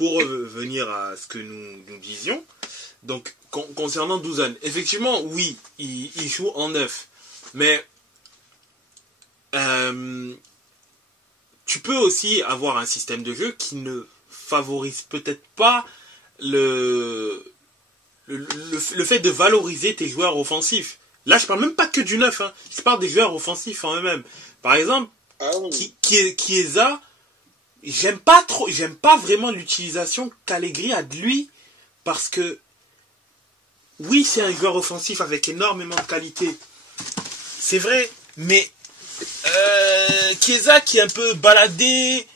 pour revenir à ce que nous disions, donc concernant Douzan, effectivement, oui, il joue en neuf, mais tu peux aussi avoir un système de jeu qui ne favorise peut-être pas le fait de valoriser tes joueurs offensifs. Là, je parle même pas que du neuf, hein. Je parle des joueurs offensifs en eux-mêmes. Par exemple, Chiesa, j'aime pas vraiment l'utilisation qu'Allegri a de lui, parce que oui, c'est un joueur offensif avec énormément de qualité. C'est vrai, mais Chiesa qui est un peu baladé,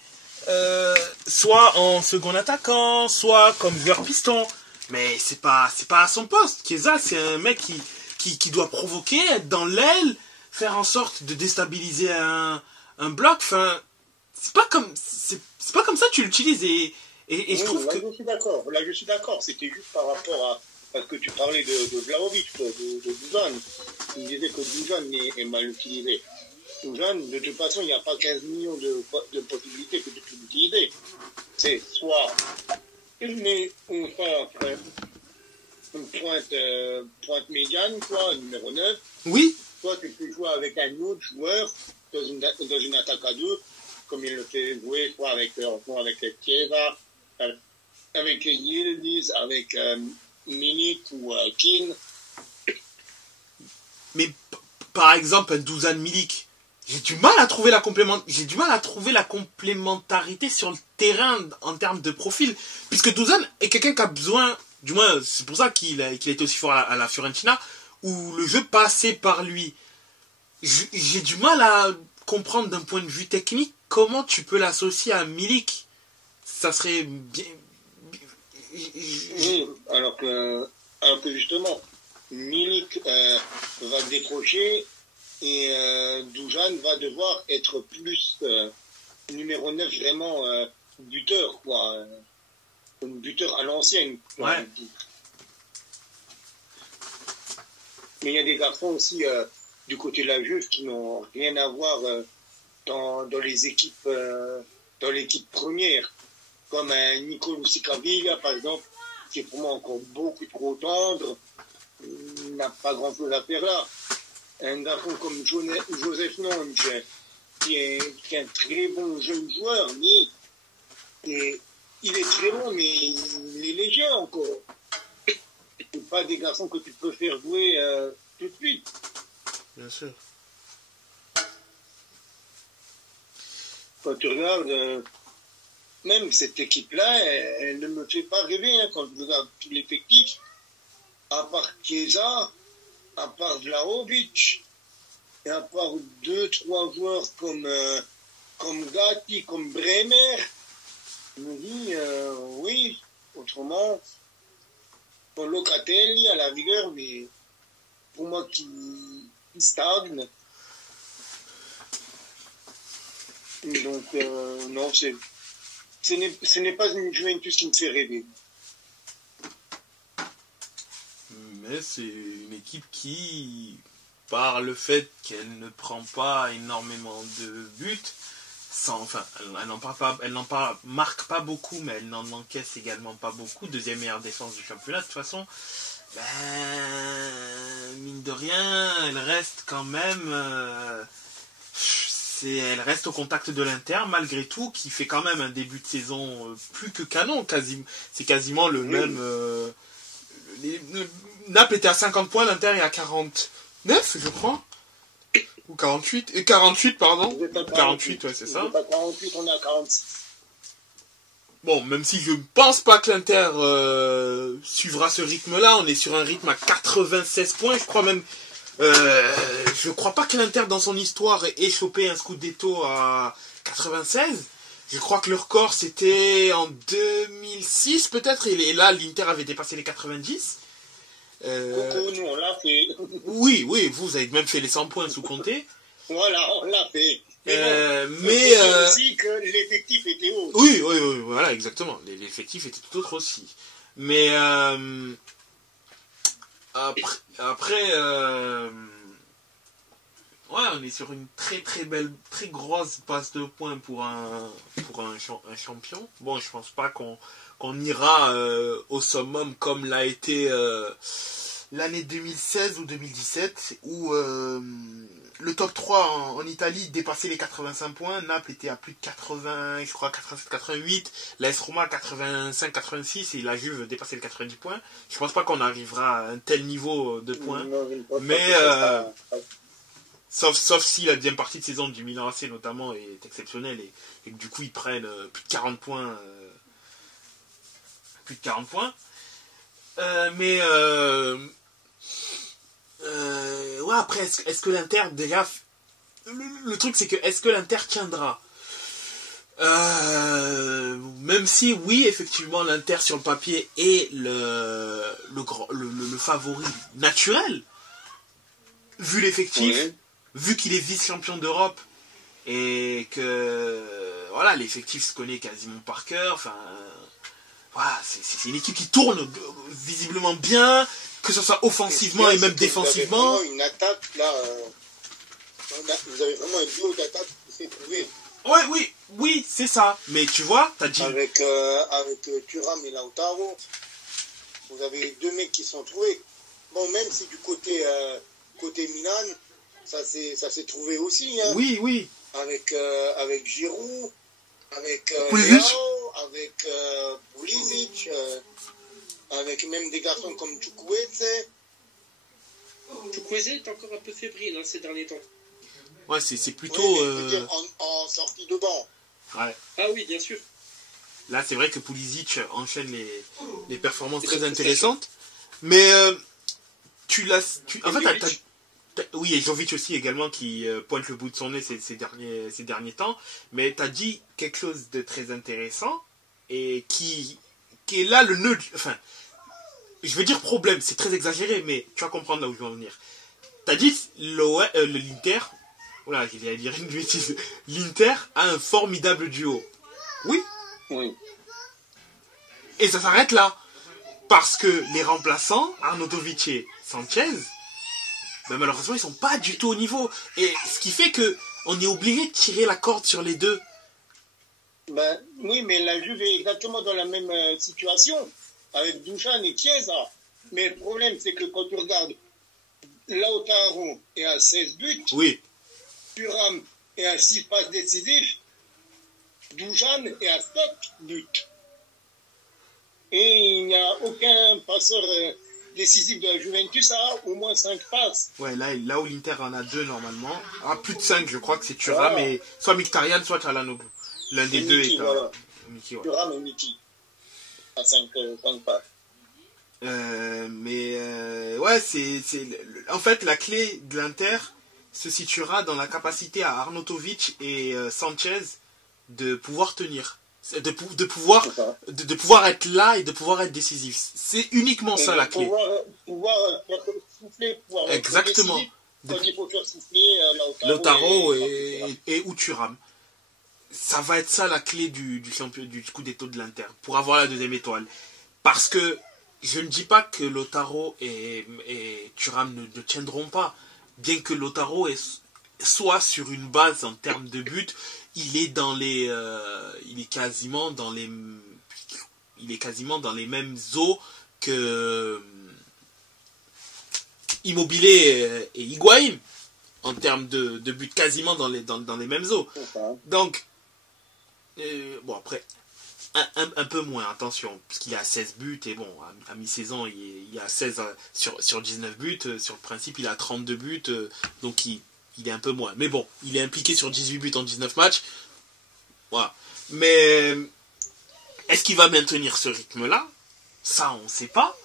soit en second attaquant, soit comme joueur piston, mais c'est pas à son poste. Chiesa, c'est un mec qui doit provoquer, être dans l'aile, faire en sorte de déstabiliser un bloc. Enfin, c'est pas comme ça que tu l'utilises, et je trouve que... Là, je suis d'accord. C'était juste par rapport à... Parce que tu parlais de Vlahovic, de Dusan. Tu me disais que Dusan est mal utilisé. Dusan, de toute façon, il n'y a pas 15 millions de possibilités que tu peux l'utiliser. C'est soit on fait une pointe médiane, quoi, numéro 9. Oui. Soit tu peux jouer avec un autre joueur dans une attaque à deux, comme il le fait jouer, soit avec Chiesa, avec Yildiz, avec Milik ou King. Mais par exemple, un Dusan Milik, j'ai du mal à trouver la complémentarité sur le terrain en termes de profil, puisque Dusan est quelqu'un qui a besoin, du moins c'est pour ça qu'il a été aussi fort à la Fiorentina, où le jeu passait par lui. J'ai du mal à comprendre d'un point de vue technique comment tu peux l'associer à Milik. Ça serait bien... Oui, alors que justement, Milik va décrocher et Dusan va devoir être plus numéro 9, vraiment buteur, quoi. Un buteur à l'ancienne. Ouais. Mais il y a des garçons aussi du côté de la Juve qui n'ont rien à voir dans les équipes, dans l'équipe première. Comme un Nicolo Caviglia, par exemple, qui est pour moi encore beaucoup trop tendre, n'a pas grand-chose à faire là. Un garçon comme Joseph Nonge, qui est un très bon jeune joueur, mais il est très bon, mais il est léger encore. C'est pas des garçons que tu peux faire jouer tout de suite. Bien sûr. Quand tu regardes... même cette équipe-là, elle ne me fait pas rêver, hein, quand je regarde tout l'effectif, à part Chiesa, à part Vlahovic, et à part 2-3 joueurs comme Gatti, comme Bremer, je me dis, oui, autrement, pour Locatelli, à la rigueur, mais pour moi qui stagne. Donc, non, ce n'est pas une Juventus qui me fait rêver. Mais c'est une équipe qui, par le fait qu'elle ne prend pas énormément de buts, elle n'en marque pas beaucoup, mais elle n'en encaisse également pas beaucoup. Deuxième meilleure défense du championnat, de toute façon. Mine de rien, elle reste quand même... elle reste au contact de l'Inter, malgré tout, qui fait quand même un début de saison plus que canon. C'est quasiment le même... Naples était à 50 points, l'Inter est à 49, je crois. Ou 48. 48, pardon. 48, ouais, c'est ça. On est à 48, on est à 46. Bon, même si je ne pense pas que l'Inter suivra ce rythme-là, on est sur un rythme à 96 points, je crois même... je crois pas que l'Inter dans son histoire ait chopé un Scudetto à 96. Je crois que le record c'était en 2006 peut-être, et là l'Inter avait dépassé les 90. Nous on l'a fait. Oui, vous avez même fait les 100 points sous compté. Voilà, on l'a fait. Mais aussi que l'effectif était haut. Oui, voilà, exactement. L'effectif était tout autre aussi. Mais après Ouais, on est sur une très très belle, très grosse passe de points pour un champion. Bon, je pense pas qu'on ira au summum comme l'a été l'année 2016 ou 2017, où le top 3 en Italie dépassait les 85 points. Naples était à plus de 80, je crois 87-88, l'AS Roma 85-86 et la Juve dépassait les 90 points. Je pense pas qu'on arrivera à un tel niveau de points. Non, Mais sauf si la deuxième partie de saison du Milan AC notamment est exceptionnelle et que du coup ils prennent plus de 40 points. Plus de 40 points. Ouais, après, est-ce que l'Inter, déjà... Le truc, c'est que, est-ce que l'Inter tiendra même si, oui, effectivement, l'Inter, sur le papier, est le favori naturel, vu l'effectif, Oui. vu qu'il est vice-champion d'Europe, et que, voilà, l'effectif se connaît quasiment par cœur, enfin... Voilà, c'est une équipe qui tourne visiblement bien, que ce soit offensivement et même défensivement. Vous avez vraiment une attaque, là, vous avez vraiment un duo d'attaque qui s'est trouvé. Ouais, oui, c'est ça. Mais tu vois, t'as dit... Avec Thuram et Lautaro, vous avez deux mecs qui sont trouvés. Bon, même si du côté Milan, ça s'est trouvé aussi. Hein. Oui. Avec Giroud, avec Pulisic. Leao, avec Pulisic, avec même des garçons comme Chukwueze. Chukwueze est encore un peu fébrile ces derniers temps. Ouais, c'est plutôt... Oui, je veux dire, en sortie de banc. Ouais. Ah oui, bien sûr. Là, c'est vrai que Pulisic enchaîne les performances très intéressantes. Mais en fait, oui, et Jovic aussi également qui pointe le bout de son nez ces derniers temps. Mais tu as dit quelque chose de très intéressant et qui est là le nœud... Enfin, je veux dire problème, c'est très exagéré, mais tu vas comprendre là où je veux en venir. Tu as dit l'Inter... Voilà, j'allais dire une bêtise. L'Inter a un formidable duo. Oui. Et ça s'arrête là. Parce que les remplaçants, Arnautovic et Sanchez, ben malheureusement, ils sont pas du tout au niveau. Et ce qui fait que on est obligé de tirer la corde sur les deux. Ben, oui, mais la Juve est exactement dans la même situation, avec Dusan et Chiesa. Mais le problème, c'est que quand tu regardes, Lautaro est à 16 buts. Oui. Thuram est à 6 passes décisives, Dusan est à 7 buts. Et il n'y a aucun passeur décisif de la Juventus à au moins 5 passes. Ouais, là où l'Inter en a 2 normalement. Ah, plus de 5, je crois que c'est Thuram, mais soit Mkhitaryan, soit Çalhanoğlu. L'un des deux est voilà. Miki, ouais. Thuram et Miki. À 5 passes. Ouais, en fait, la clé de l'Inter se situera dans la capacité à Arnautovic et Sanchez de pouvoir tenir, de pouvoir être là et de pouvoir être décisif. C'est uniquement ça la clé. Pouvoir faire souffler, pouvoir exactement. Décisif, quand il faut faire souffler Lautaro et Thuram. Ça va être ça la clé du champion du Scudetto de l'Inter pour avoir la deuxième étoile. Parce que je ne dis pas que Lautaro et Thuram ne tiendront pas. Bien que Lautaro soit sur une base en termes de buts, il est quasiment dans les mêmes eaux que Immobilier et Higuaín en termes de buts, quasiment dans les mêmes eaux. Donc bon, après un peu moins, attention, parce qu'il est à 16 buts, et bon, à mi-saison, il est à 16 sur 19 buts, sur le principe, il a 32 buts, donc il est un peu moins. Mais bon, il est impliqué sur 18 buts en 19 matchs, voilà. Mais, est-ce qu'il va maintenir ce rythme-là? Ça, on ne sait pas.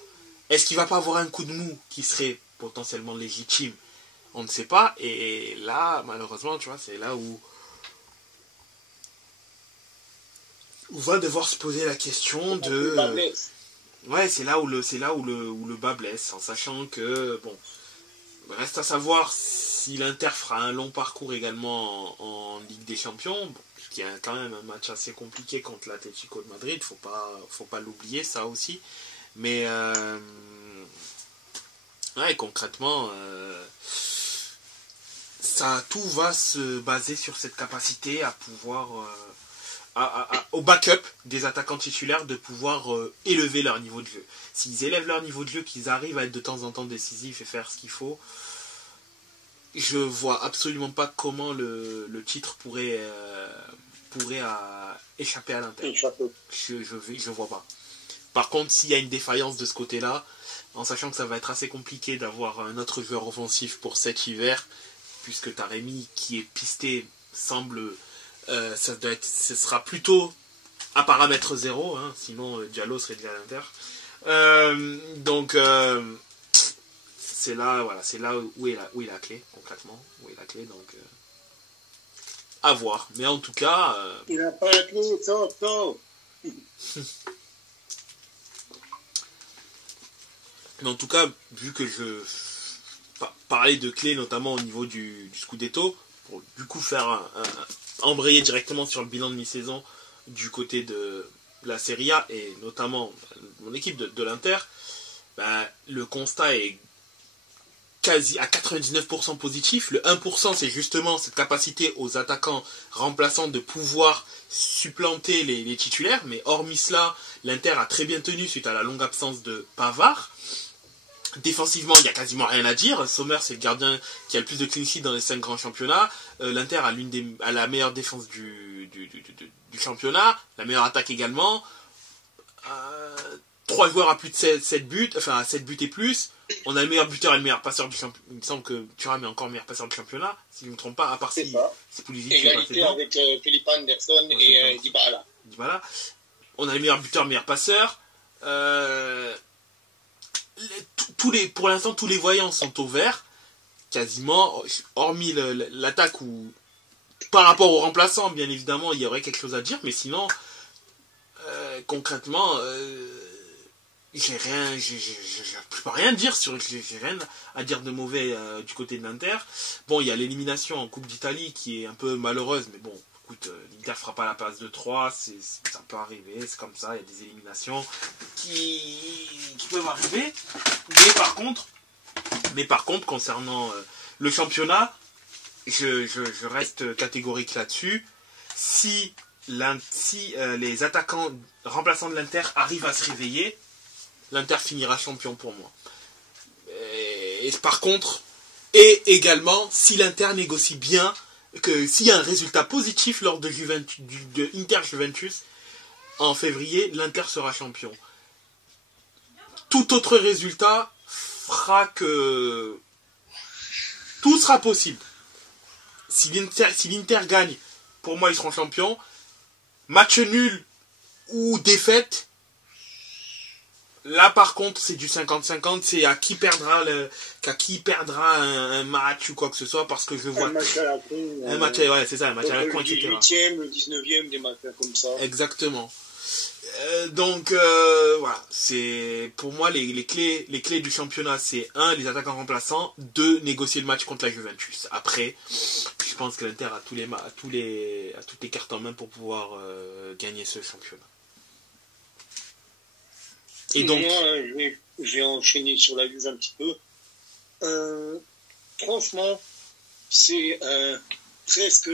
Est-ce qu'il va pas avoir un coup de mou qui serait potentiellement légitime? On ne sait pas, et là, malheureusement, tu vois, c'est là où on va devoir se poser la question de... Ouais, c'est là où le bas blesse, en sachant que, bon, reste à savoir si l'Inter fera un long parcours également en Ligue des Champions, bon, qui a quand même un match assez compliqué contre l'Atlético de Madrid, faut pas l'oublier, ça aussi. Mais, ouais, concrètement, tout va se baser sur cette capacité à pouvoir, au backup des attaquants titulaires, de pouvoir élever leur niveau de jeu. S'ils élèvent leur niveau de jeu, qu'ils arrivent à être de temps en temps décisifs et faire ce qu'il faut, je vois absolument pas comment le titre pourrait échapper à l'Inter. Je vois pas. Par contre, s'il y a une défaillance de ce côté-là, en sachant que ça va être assez compliqué d'avoir un autre joueur offensif pour cet hiver, puisque Taremi qui est pisté semble, ce sera plutôt à paramètre 0, hein, sinon Diallo serait déjà à l'Inter. Donc c'est là où est la clé concrètement, donc à voir. Mais en tout cas, il n'a pas la clé, sort. Mais en tout cas, vu que je parlais de clés, notamment au niveau du Scudetto, pour du coup faire embrayer directement sur le bilan de mi-saison du côté de la Serie A, et notamment mon équipe de l'Inter, le constat est quasi à 99% positif. Le 1%, c'est justement cette capacité aux attaquants remplaçants de pouvoir supplanter les titulaires, mais hormis cela, l'Inter a très bien tenu suite à la longue absence de Pavard. Défensivement, il n'y a quasiment rien à dire. Sommer, c'est le gardien qui a le plus de clean sheet dans les 5 grands championnats. L'Inter a la meilleure défense du championnat, la meilleure attaque également. 3 joueurs à plus de 7 buts, enfin à 7 buts et plus. On a le meilleur buteur et le meilleur passeur du championnat. Il me semble que Thuram est encore le meilleur passeur du championnat, si je ne me trompe pas, à part si Pulisic est passé dedans. Égalité avec Philippe Anderson et Dybala. On a les meilleurs buteurs, meilleurs passeurs. Pour l'instant, tous les voyants sont au vert, quasiment, hormis l'attaque où, par rapport aux remplaçants, bien évidemment, il y aurait quelque chose à dire, mais sinon, concrètement, je peux rien dire j'ai rien à dire de mauvais du côté de l'Inter. Bon, il y a l'élimination en Coupe d'Italie qui est un peu malheureuse, mais bon, écoute, l'Inter fera pas la passe de 3, ça peut arriver, c'est comme ça, il y a des éliminations qui peuvent arriver. Mais par contre, concernant le championnat, je reste catégorique là-dessus. Si les attaquants remplaçants de l'Inter arrivent à se réveiller, l'Inter finira champion pour moi. Et par contre, et également, si l'Inter négocie bien, que s'il y a un résultat positif lors de Inter-Juventus en février, l'Inter sera champion. Tout autre résultat fera que tout sera possible. Si l'Inter gagne, pour moi ils seront champions. Match nul ou défaite, là par contre c'est du 50-50, c'est à qui perdra un match ou quoi que ce soit, parce que je vois un match à la con, ouais, c'est ça, un match à la con, etc. Le 18e, le 19e, des matchs comme ça. Exactement. Donc voilà, c'est pour moi les clés du championnat, c'est 1, les attaquants remplaçants, 2, négocier le match contre la Juventus. Après, je pense que l'Inter a toutes les cartes en main pour pouvoir gagner ce championnat. Et donc, moi, je vais enchaîner sur la Juve un petit peu. Franchement, c'est presque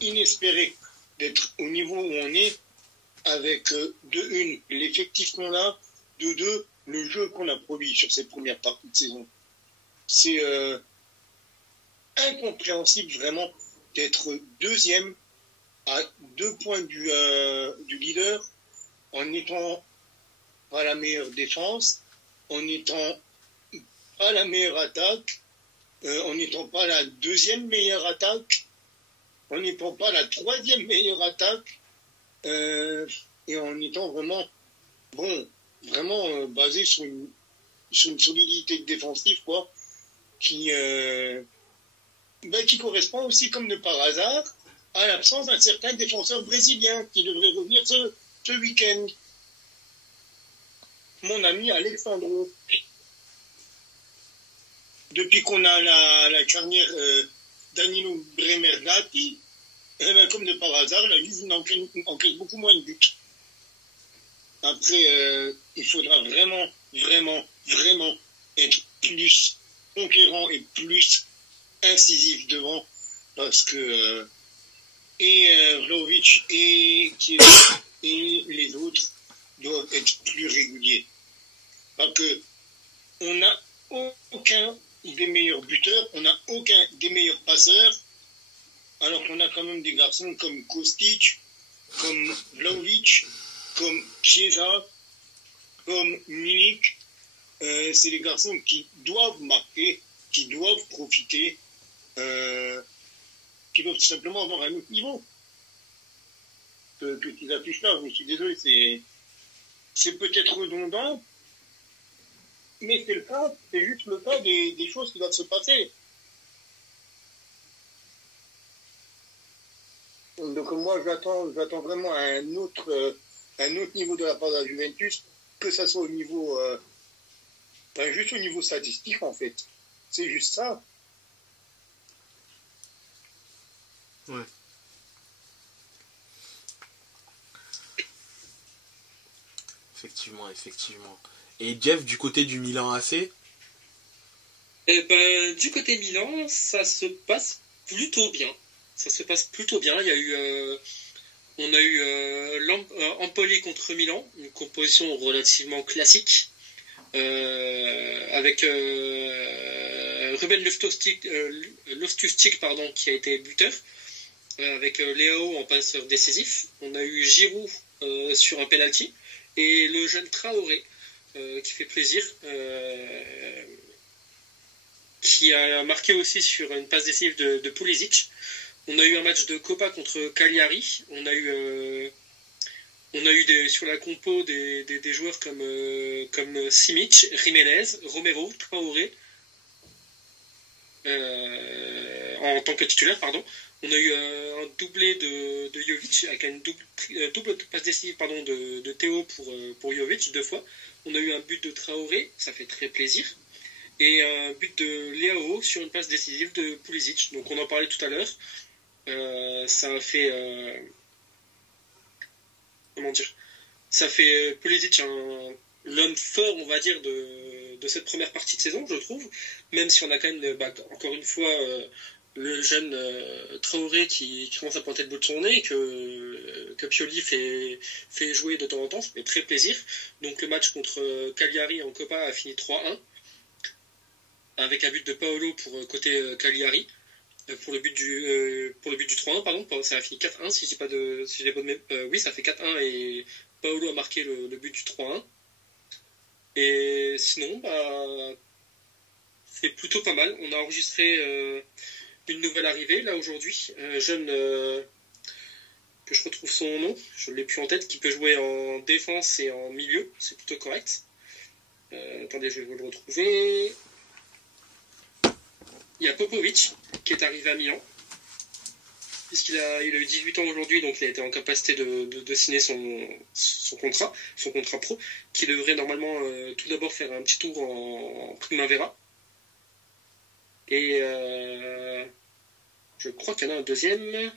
inespéré d'être au niveau où on est, avec de 1, l'effectif qu'on a, de 2, le jeu qu'on a produit sur cette première partie de saison. C'est incompréhensible vraiment d'être deuxième à 2 points du leader, en n'étant pas la meilleure défense, en n'étant pas la meilleure attaque, en n'étant pas la 2e meilleure attaque, en n'étant pas la 3e meilleure attaque, et en étant vraiment basé sur une solidité défensive, quoi, qui correspond aussi, comme de par hasard, à l'absence d'un certain défenseur brésilien qui devrait revenir ce week-end. Mon ami Alexandro. Depuis qu'on a la charnière Danilo Bremer-Gatti, comme de par hasard, la Juve encaisse beaucoup moins de buts. Après, il faudra vraiment être plus conquérant et plus incisif devant, parce que Vlahovic et Chiesa et les autres doivent être plus réguliers. Parce que on n'a aucun des meilleurs buteurs, on n'a aucun des meilleurs passeurs, alors qu'on a quand même des garçons comme Kostic, comme Vlahovic, comme Chiesa, comme Milik. C'est des garçons qui doivent marquer, qui doivent profiter, qui doivent tout simplement avoir un autre niveau que ces affiches-là. Je suis désolé, c'est peut-être redondant, mais c'est le cas, c'est juste le cas des choses qui doivent se passer. Donc moi j'attends vraiment un autre niveau de la part de la Juventus, que ça soit au niveau juste au niveau statistique en fait. C'est juste ça. Ouais. Effectivement. Et Jeff, du côté du Milan AC? Du côté Milan, ça se passe plutôt bien. Il y a eu, on a eu Empoli contre Milan, une composition relativement classique, avec Ruben Loftus-Cheek, qui a été buteur, avec Leao en passeur décisif. On a eu Giroud sur un penalty et le jeune Traoré qui fait plaisir, qui a marqué aussi sur une passe décisive de Pulisic. On a eu un match de Copa contre Cagliari. On a eu sur la compo des joueurs comme Simic, Jiménez, Romero, Traoré, en tant que titulaire, pardon. On a eu un doublé de Jovic avec une double passe décisive de Théo pour Jovic 2 fois. On a eu un but de Traoré, ça fait très plaisir. Et un but de Leao sur une passe décisive de Pulisic. Donc on en parlait tout à l'heure. Ça a fait ça fait Pulisic l'homme fort, on va dire, de cette première partie de saison, je trouve, même si on a quand même encore une fois le jeune Traoré qui commence à pointer le bout de son nez, que Pioli fait jouer de temps en temps, ça fait très plaisir. Donc le match contre Cagliari en Copa a fini 3-1 avec un but de Paolo pour côté Cagliari. Pour le but du 3-1, pardon, ça a fini 4-1 si j'ai pas de oui, ça fait 4-1 et Paolo a marqué le but du 3-1. Et sinon c'est plutôt pas mal. On a enregistré une nouvelle arrivée là aujourd'hui, jeune que je retrouve son nom, je l'ai plus en tête, qui peut jouer en défense et en milieu, c'est plutôt correct. Attendez, je vais vous le retrouver. Il y a Popovic qui est arrivé à Milan, puisqu'il a eu 18 ans aujourd'hui, donc il a été en capacité de signer son contrat pro, qui devrait normalement tout d'abord faire un petit tour en Primavera. Et je crois qu'il y en a un deuxième.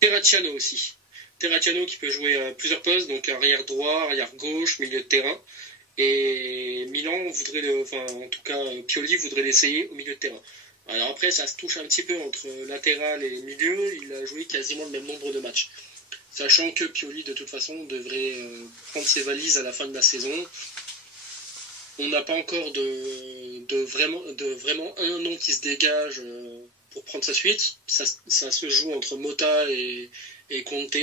Terracciano aussi. Terracciano qui peut jouer à plusieurs postes, donc arrière droit, arrière gauche, milieu de terrain. Et Milan voudrait, en tout cas Pioli voudrait l'essayer au milieu de terrain. Alors après, ça se touche un petit peu entre latéral et milieu. Il a joué quasiment le même nombre de matchs. Sachant que Pioli, de toute façon, devrait prendre ses valises à la fin de la saison. On n'a pas encore de vraiment un nom qui se dégage pour prendre sa suite. Ça se joue entre Motta et Conte.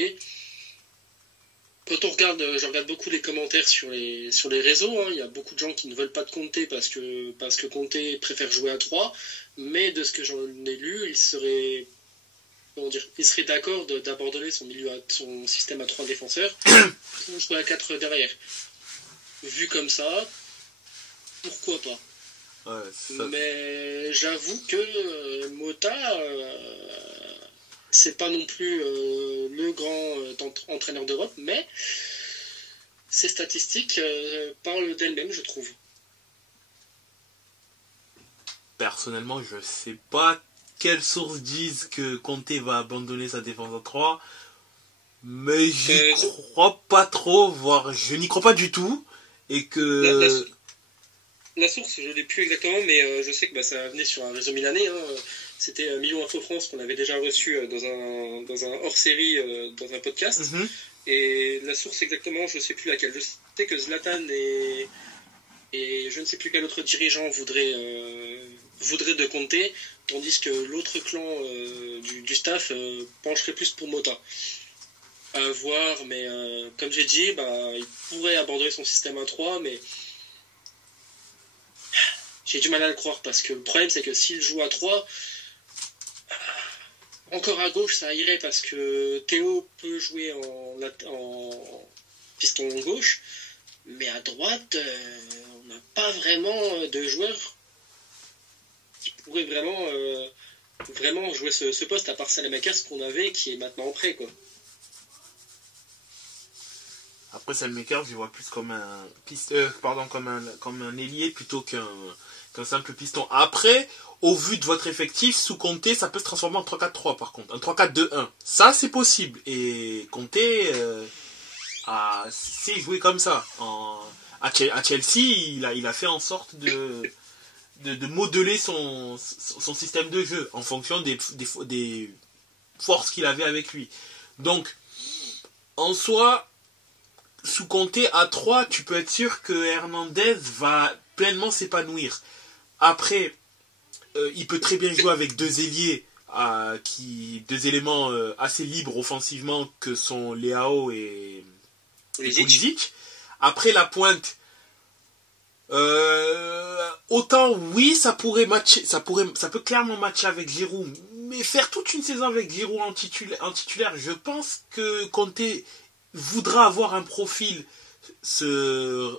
Quand je regarde beaucoup les commentaires sur les réseaux, hein, il y a beaucoup de gens qui ne veulent pas de Conte parce que Conte préfère jouer à 3, mais de ce que j'en ai lu, il serait d'accord d'abandonner son système à 3 défenseurs pour jouer à 4 derrière. Vu comme ça, pourquoi pas. Ouais, mais j'avoue que Motta, c'est pas non plus le grand entraîneur d'Europe, mais ces statistiques parlent d'elles-mêmes, je trouve. Personnellement, je sais pas quelles sources disent que Conte va abandonner sa défense à 3, mais j'y crois pas trop, voire je n'y crois pas du tout, et que... La source, je ne l'ai plus exactement, mais je sais que ça venait sur un réseau milanais. C'était Milan Info France qu'on avait déjà reçu dans un hors-série, dans un podcast. Mhm. Et la source exactement, je ne sais plus laquelle. Je sais que Zlatan et je ne sais plus quel autre dirigeant voudrait de Conte, tandis que l'autre clan du staff pencherait plus pour Motta. À voir, mais comme j'ai dit, il pourrait abandonner son système à 3, mais j'ai du mal à le croire, parce que le problème c'est que s'il joue à 3, encore à gauche ça irait, parce que Théo peut jouer en piston gauche, mais à droite, on n'a pas vraiment de joueurs qui pourraient vraiment jouer ce poste, à part Saelemaekers qu'on avait, qui est maintenant en prêt, quoi. Après, Saelemaekers, je vois plus comme comme un ailier plutôt qu'un simple piston. Après, au vu de votre effectif, sous Conte, ça peut se transformer en 3-4-3 par contre. Un 3-4-2-1. Ça, c'est possible. Et Conte sait jouer comme ça. À Chelsea, il a fait en sorte de modeler son système de jeu en fonction des forces qu'il avait avec lui. Donc, en soi, sous Conte à 3, tu peux être sûr que Hernandez va pleinement s'épanouir. Après, il peut très bien jouer avec deux ailiers, deux éléments assez libres offensivement que sont Leao et Pulisic. Après la pointe, autant oui, ça pourrait matcher, ça peut clairement matcher avec Giroud, mais faire toute une saison avec Giroud en titulaire, je pense que Conte voudra avoir un profil se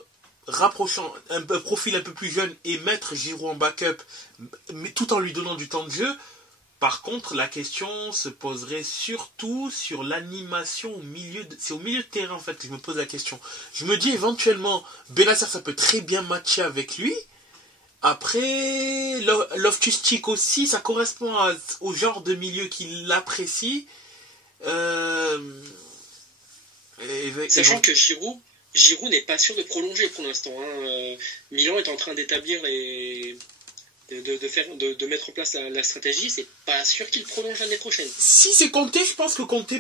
rapprochant, un profil un peu plus jeune, et mettre Giroud en backup, mais tout en lui donnant du temps de jeu. Par contre, la question se poserait surtout sur l'animation c'est au milieu de terrain en fait que je me pose la question. Je me dis éventuellement, Bennacer ça peut très bien matcher avec lui. Après, Loftus-Cheek aussi, ça correspond au genre de milieu qu'il apprécie. Sachant que Giroud n'est pas sûr de prolonger pour l'instant. Milan est en train d'établir de mettre en place la stratégie. C'est pas sûr qu'il prolonge l'année prochaine. Si c'est Conte, je pense que Conte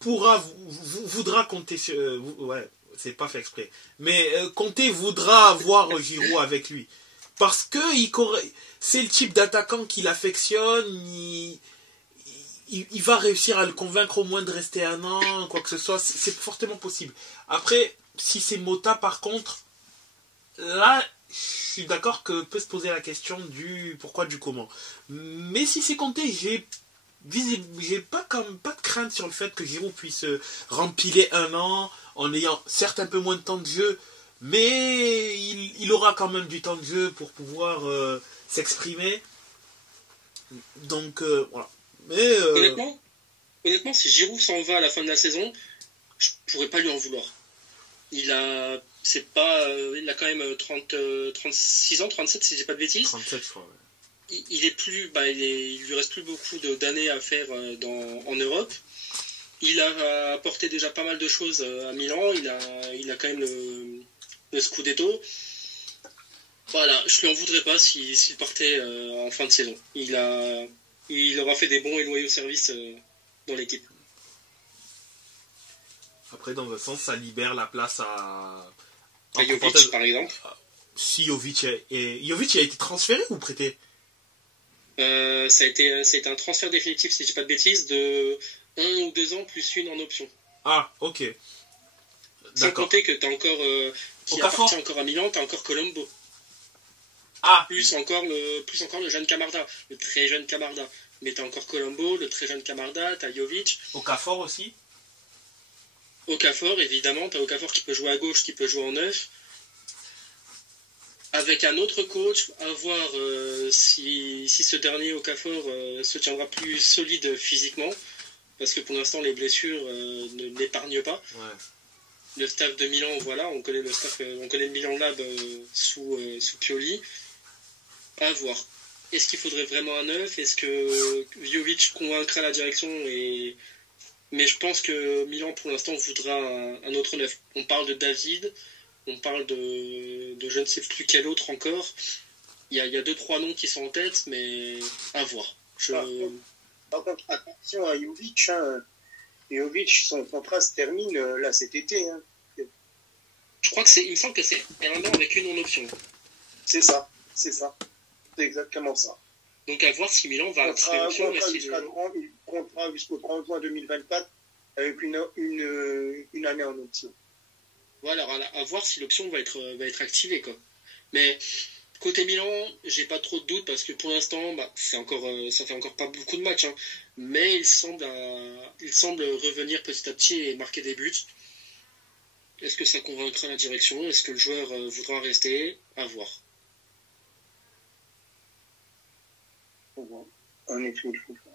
voudra compter sur... ouais, c'est pas fait exprès. Mais Conte voudra avoir Giroud avec lui. Parce que c'est le type d'attaquant qu'il affectionne. Il va réussir à le convaincre au moins de rester un an, quoi que ce soit. C'est fortement possible. Après, si c'est Motta, par contre, là, je suis d'accord que peut se poser la question du pourquoi, du comment. Mais si c'est Conte, j'ai pas de crainte sur le fait que Giroud puisse rempiler un an en ayant certes un peu moins de temps de jeu, mais il aura quand même du temps de jeu pour pouvoir s'exprimer. Donc, voilà. Mais honnêtement, si Giroud s'en va à la fin de la saison, je pourrais pas lui en vouloir. Il a quand même 36 ans, 37 si je dis pas de bêtises. 37 je crois, ouais. Il lui reste plus beaucoup d'années à faire en Europe. Il a apporté déjà pas mal de choses à Milan. Il a quand même le Scudetto. Voilà, je lui en voudrais pas s'il partait en fin de saison. Il aura fait des bons et loyaux services dans l'équipe. Après, dans un sens, ça libère la place à Jovic, par exemple. Si Jovic a été transféré ou prêté? Ça a été un transfert définitif, si je dis pas de bêtises, de 1 ou 2 ans plus une en option. Ah, ok. Sans compter que t'as encore qui appartient encore à Milan, t'as encore Colombo. Ah. Plus encore le jeune Camarda, le très jeune Camarda. Mais t'as encore Colombo, le très jeune Camarda, t'as Jovic. Okafor aussi. Okafor, évidemment, t'as Okafor qui peut jouer à gauche, qui peut jouer en neuf. Avec un autre coach, à voir si ce dernier Okafor se tiendra plus solide physiquement, parce que pour l'instant les blessures ne l'épargnent pas. Ouais. Le staff de Milan, voilà, on connaît le Milan Lab sous Pioli. À voir. Est-ce qu'il faudrait vraiment un neuf? Est-ce que Jovic convaincra la direction Mais je pense que Milan pour l'instant voudra un autre neuf. On parle de David, On parle de je ne sais plus quel autre encore. Il y a 2-3 noms qui sont en tête, mais à voir. Par contre, attention à Jovic. Hein. Jovic, son contrat se termine là cet été. Hein. Je crois il me semble que c'est un an avec une non-option. C'est ça. C'est exactement ça. Donc à voir si Milan va contrat jusqu'au 30 juin 2024 avec une année en option. Voilà, à voir si l'option va être activée, quoi. Mais côté Milan, j'ai pas trop de doutes parce que pour l'instant, ça fait encore pas beaucoup de matchs, hein, mais il semble revenir petit à petit et marquer des buts. Est-ce que ça convaincra la direction? Est-ce que le joueur voudra rester? À voir. En effet, il faut faire.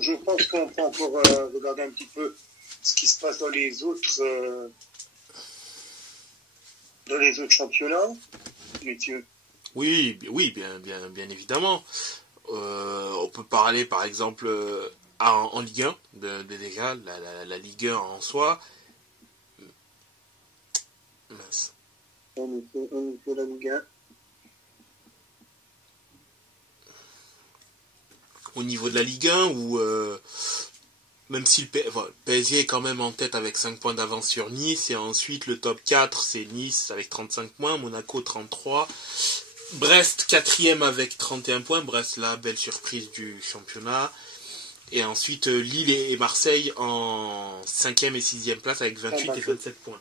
Je pense qu'on peut encore regarder un petit peu ce qui se passe dans les autres championnats, messieurs. Oui, bien évidemment. On peut parler par exemple en Ligue 1, déjà, la Ligue 1 en soi. Mince. On fait la Ligue 1. Au niveau de la Ligue 1, où même si le PSG est quand même en tête avec 5 points d'avance sur Nice, et ensuite le top 4, c'est Nice avec 35 points, Monaco 33, Brest 4e avec 31 points, Brest la belle surprise du championnat, et ensuite Lille et Marseille en 5e et 6e place avec 28 et 27 points.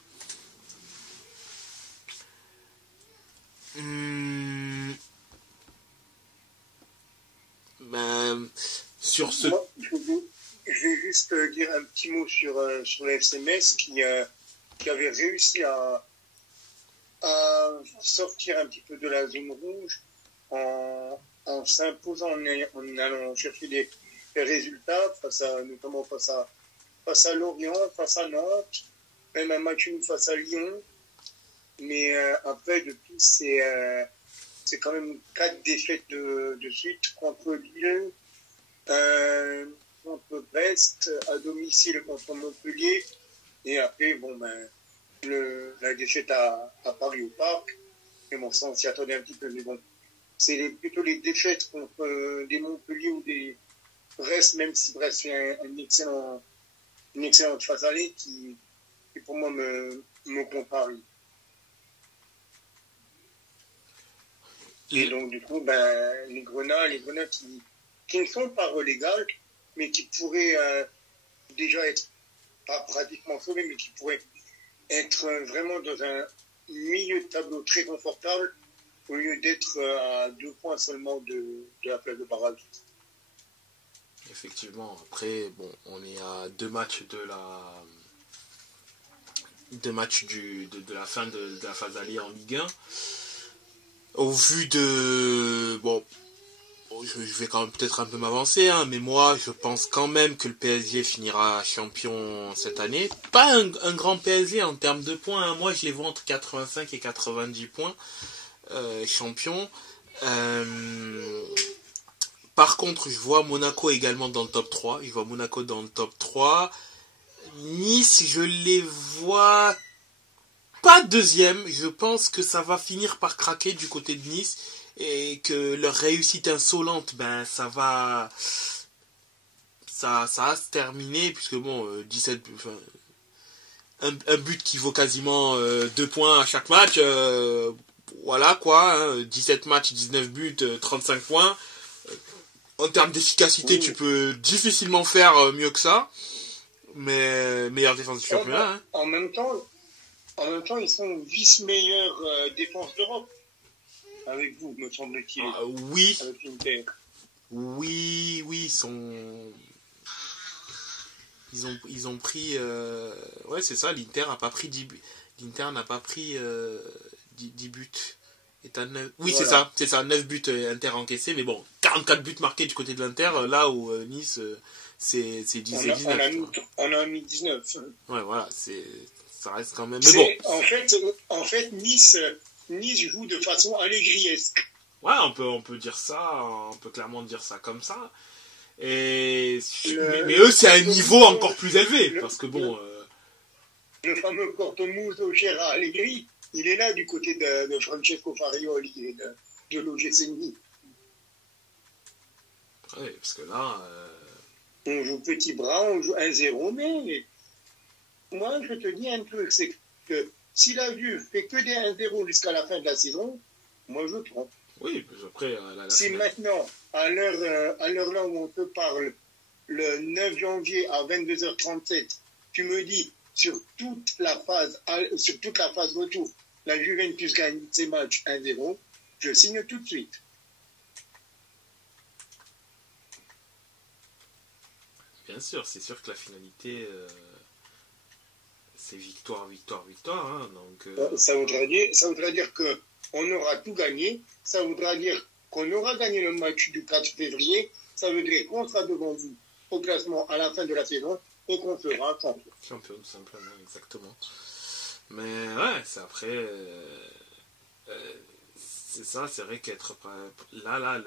Sur ce... Moi, je vais juste dire un petit mot sur le FC Metz qui avait réussi à sortir un petit peu de la zone rouge en s'imposant, en allant chercher des résultats notamment face à Lorient, face à Nantes, même un match face à Lyon. Mais après, depuis, c'est quand même 4 défaites de suite contre Lille, contre Brest, à domicile contre Montpellier, et après, la défaite à Paris au Parc. Mais bon, ça, on s'y attendait un petit peu, mais bon. C'est plutôt les défaites contre des Montpellier ou des Brest, même si Brest fait une excellente phase aller qui pour moi me contrarie. Et donc, du coup, les Grenats qui ne sont pas relégables, mais qui pourraient déjà être, pas pratiquement sauvés, mais qui pourraient être vraiment dans un milieu de tableau très confortable, au lieu d'être à 2 points seulement de la place de barrage. Effectivement, après, on est à 2 matchs de la fin de la phase aller en Ligue 1. Au vu de... je vais quand même peut-être un peu m'avancer, hein, mais moi, je pense quand même que le PSG finira champion cette année. Pas un grand PSG en termes de points, hein. Moi, je les vois entre 85 et 90 points, champion. Par contre, je vois Monaco également dans le top 3. Je vois Monaco dans le top 3. Nice, je les vois... pas deuxième, je pense que ça va finir par craquer du côté de Nice et que leur réussite insolente, ça va se terminer puisque 17 un but qui vaut quasiment 2 points à chaque match, voilà quoi, hein, 17 matchs, 19 buts, 35 points. En termes d'efficacité, tu peux difficilement faire mieux que ça, mais meilleure défense du championnat. Hein. En même temps, ils sont vice-meilleure défense d'Europe. Avec vous, me semble-t-il. Oui. Avec l'Inter. Oui, ils ont pris... ouais, c'est ça, l'Inter n'a pas pris 10 buts. L'Inter n'a pas pris 10 buts. Est à 9... Oui, voilà. c'est ça, 9 buts Inter encaissés, mais bon, 44 buts marqués du côté de l'Inter, là où Nice, c'est 10 et 19. On a mis 19. Ouais, voilà, ça reste quand même... Mais bon. En fait, Nice joue de façon allegriesque. Ouais, on peut dire ça, on peut clairement dire ça comme ça. Mais eux, c'est à un niveau encore plus élevé, parce que bon... Le fameux Cortomuso cher à Allegri, il est là du côté de Francesco Farioli et de l'OGC Nice. Oui, parce que là... On joue petit bras, on joue 1-0, mais moi je te dis un truc, c'est que si la Juve fait que des 1-0 jusqu'à la fin de la saison, moi je prends. Oui, après... Si maintenant, à l'heure là où on te parle, le 9 janvier à 22h37, tu me dis sur toute la phase retour, la Juventus gagne ses matchs 1-0, je signe tout de suite. Bien sûr, c'est sûr que la finalité, c'est victoire, victoire, victoire. Hein, donc, ça voudrait dire qu'on aura tout gagné. Ça voudra dire qu'on aura gagné le match du 4 février. Ça veut dire qu'on sera devant vous au classement à la fin de la saison et qu'on sera champion. Champion, tout simplement, exactement. Mais ouais, c'est après... c'est ça, c'est vrai qu'être... Là,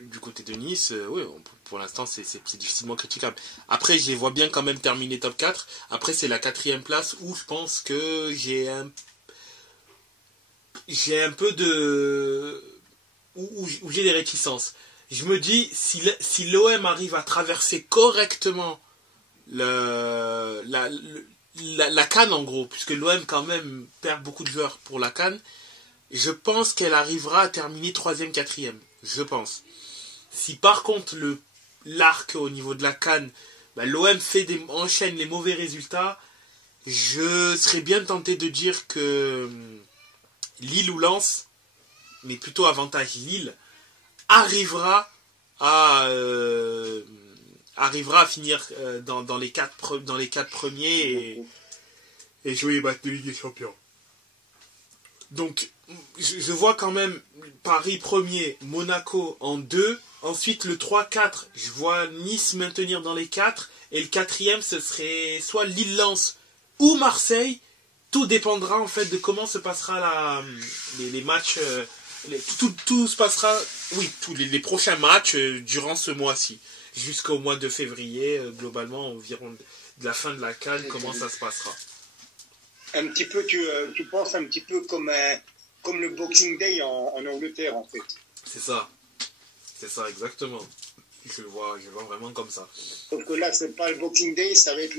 du côté de Nice, oui, pour l'instant, c'est difficilement critiquable. Après, je les vois bien quand même terminer top 4. Après, c'est la 4e place où je pense que j'ai un peu de... où j'ai des réticences. Je me dis, si l'OM arrive à traverser correctement la CAN, en gros, puisque l'OM quand même perd beaucoup de joueurs pour la CAN, je pense qu'elle arrivera à terminer 3e, 4e. Je pense. Si par contre l'arc au niveau de la CAN, l'OM enchaîne les mauvais résultats, je serais bien tenté de dire que Lille ou Lens, mais plutôt avantage Lille, arrivera à finir dans les 4 premiers et jouer les matchs de Ligue des Champions. Donc, je vois quand même Paris premier, Monaco en 2. Ensuite, le 3-4, je vois Nice maintenir dans les 4. Et le 4e, ce serait soit Lille-Lens ou Marseille. Tout dépendra en fait de comment se passera les matchs. Tout se passera, oui, tous les prochains matchs durant ce mois-ci. Jusqu'au mois de février, globalement, environ de la fin de la CAN, comment ça se passera. Un petit peu, tu penses un petit peu comme le Boxing Day en Angleterre, en fait. C'est ça. C'est ça, exactement. Je le vois vraiment comme ça. Sauf que là, c'est pas le Boxing Day, ça va être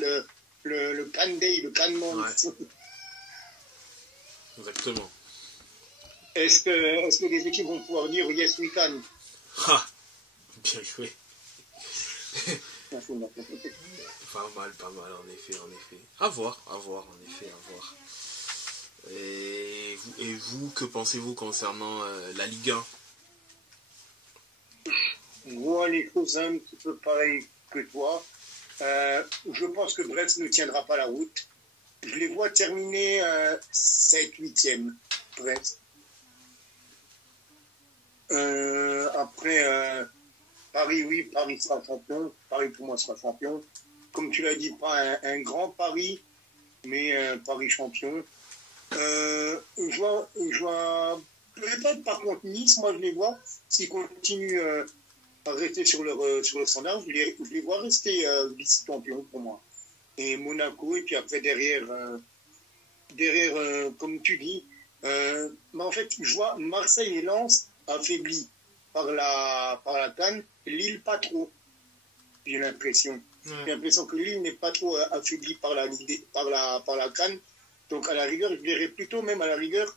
le Can Day, le Can Month. Ouais. Exactement. Est-ce que les équipes vont pouvoir dire yes we can? Ah, bien joué. Pas mal, en effet. À voir, en effet. Et vous, que pensez-vous concernant la Ligue 1? Moi, les choses un petit peu pareilles que toi. Je pense que Brest ne tiendra pas la route. Je les vois terminer 7-8e, Brest. Après, Paris sera champion. Paris, pour moi, sera champion. Comme tu l'as dit, pas un grand Paris, mais Paris champion. Je vois peut-être par contre Nice, moi je les vois, s'ils continuent à rester sur le standard, je les vois rester vice-champion pour moi. Et Monaco, et puis après derrière comme tu dis, mais en fait, je vois Marseille et Lens affaiblis par la CAN, Lille pas trop, j'ai l'impression. Ouais. J'ai l'impression que Lille n'est pas trop affaibli par la CAN. Donc, à la rigueur, je dirais plutôt, même à la rigueur,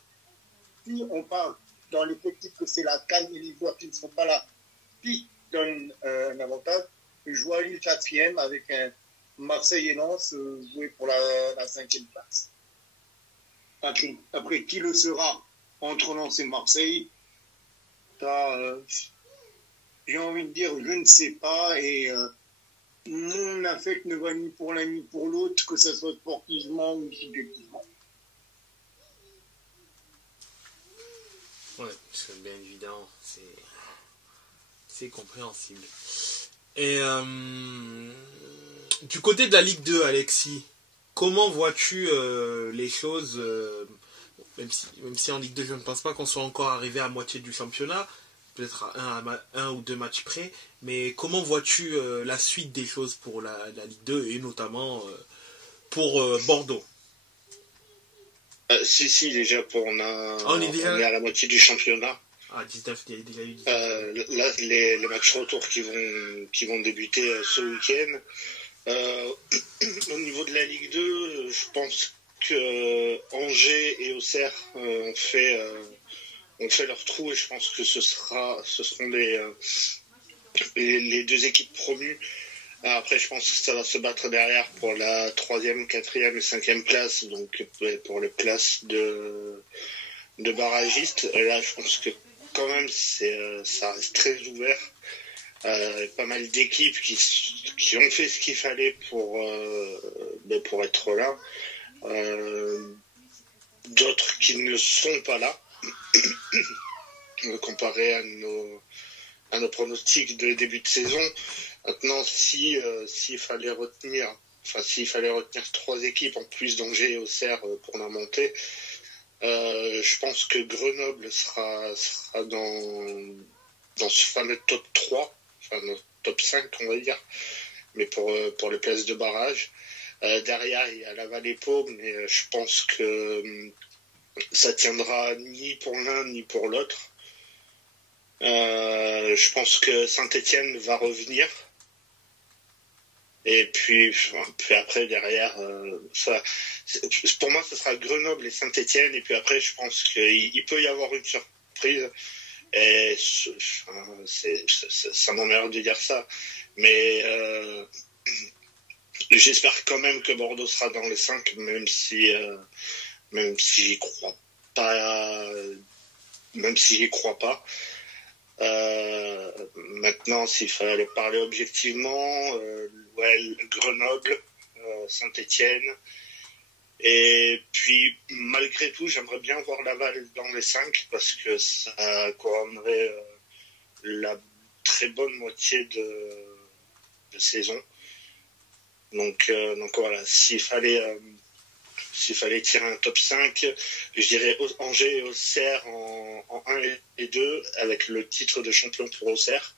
si on part dans l'effectif que c'est la CAN et les joueurs qui ne sont pas là, qui donnent un avantage, je vois Lille 4e avec un Marseille et Lens jouer pour la 5e place. Après, qui le sera entre Lens et Marseille, j'ai envie de dire, je ne sais pas, et mon affect ne va ni pour l'un ni pour l'autre, que ce soit sportivement ou subjectivement. Ouais, c'est bien évident, c'est compréhensible. Et du côté de la Ligue 2, Alexis, comment vois-tu les choses, même si en Ligue 2, je ne pense pas qu'on soit encore arrivé à moitié du championnat, peut-être à un ou deux matchs près, mais comment vois-tu la suite des choses pour la Ligue 2 et notamment pour Bordeaux. Si, déjà, on est à la moitié du championnat. Ah, 19, il y a déjà eu 19. Là, les matchs retour qui vont débuter ce week-end. Au niveau de la Ligue 2, je pense que Angers et Auxerre ont fait leur trou, et je pense que ce seront les deux équipes promues. Après, je pense que ça va se battre derrière pour la 3e, 4e et 5e place, donc pour les places de barragistes. Et là, je pense que quand même, ça reste très ouvert. Pas mal d'équipes qui ont fait ce qu'il fallait pour être là. D'autres qui ne sont pas là. Comparé à nos pronostics de début de saison. Maintenant, s'il fallait retenir 3 équipes en plus d'Angers et Auxerre pour la montée, je pense que Grenoble sera dans ce fameux top 3, enfin le top 5 on va dire, mais pour les places de barrage. Derrière, il y a Laval et Pau, mais je pense que ça tiendra ni pour l'un ni pour l'autre. Je pense que Saint-Étienne va revenir. Et puis après, derrière, pour moi, ce sera Grenoble et Saint-Étienne. Et puis après, je pense qu'il peut y avoir une surprise. Et ça m'emmerde de dire ça. Mais j'espère quand même que Bordeaux sera dans les 5, même si j'y crois pas. Même si j'y crois pas. Maintenant, s'il fallait parler objectivement, Grenoble, Saint-Étienne, et puis malgré tout, j'aimerais bien voir Laval dans les 5 parce que ça couronnerait la très bonne moitié de saison. Donc voilà, s'il fallait tirer un top 5, je dirais Angers et Auxerre en 1 et 2, avec le titre de champion pour Auxerre.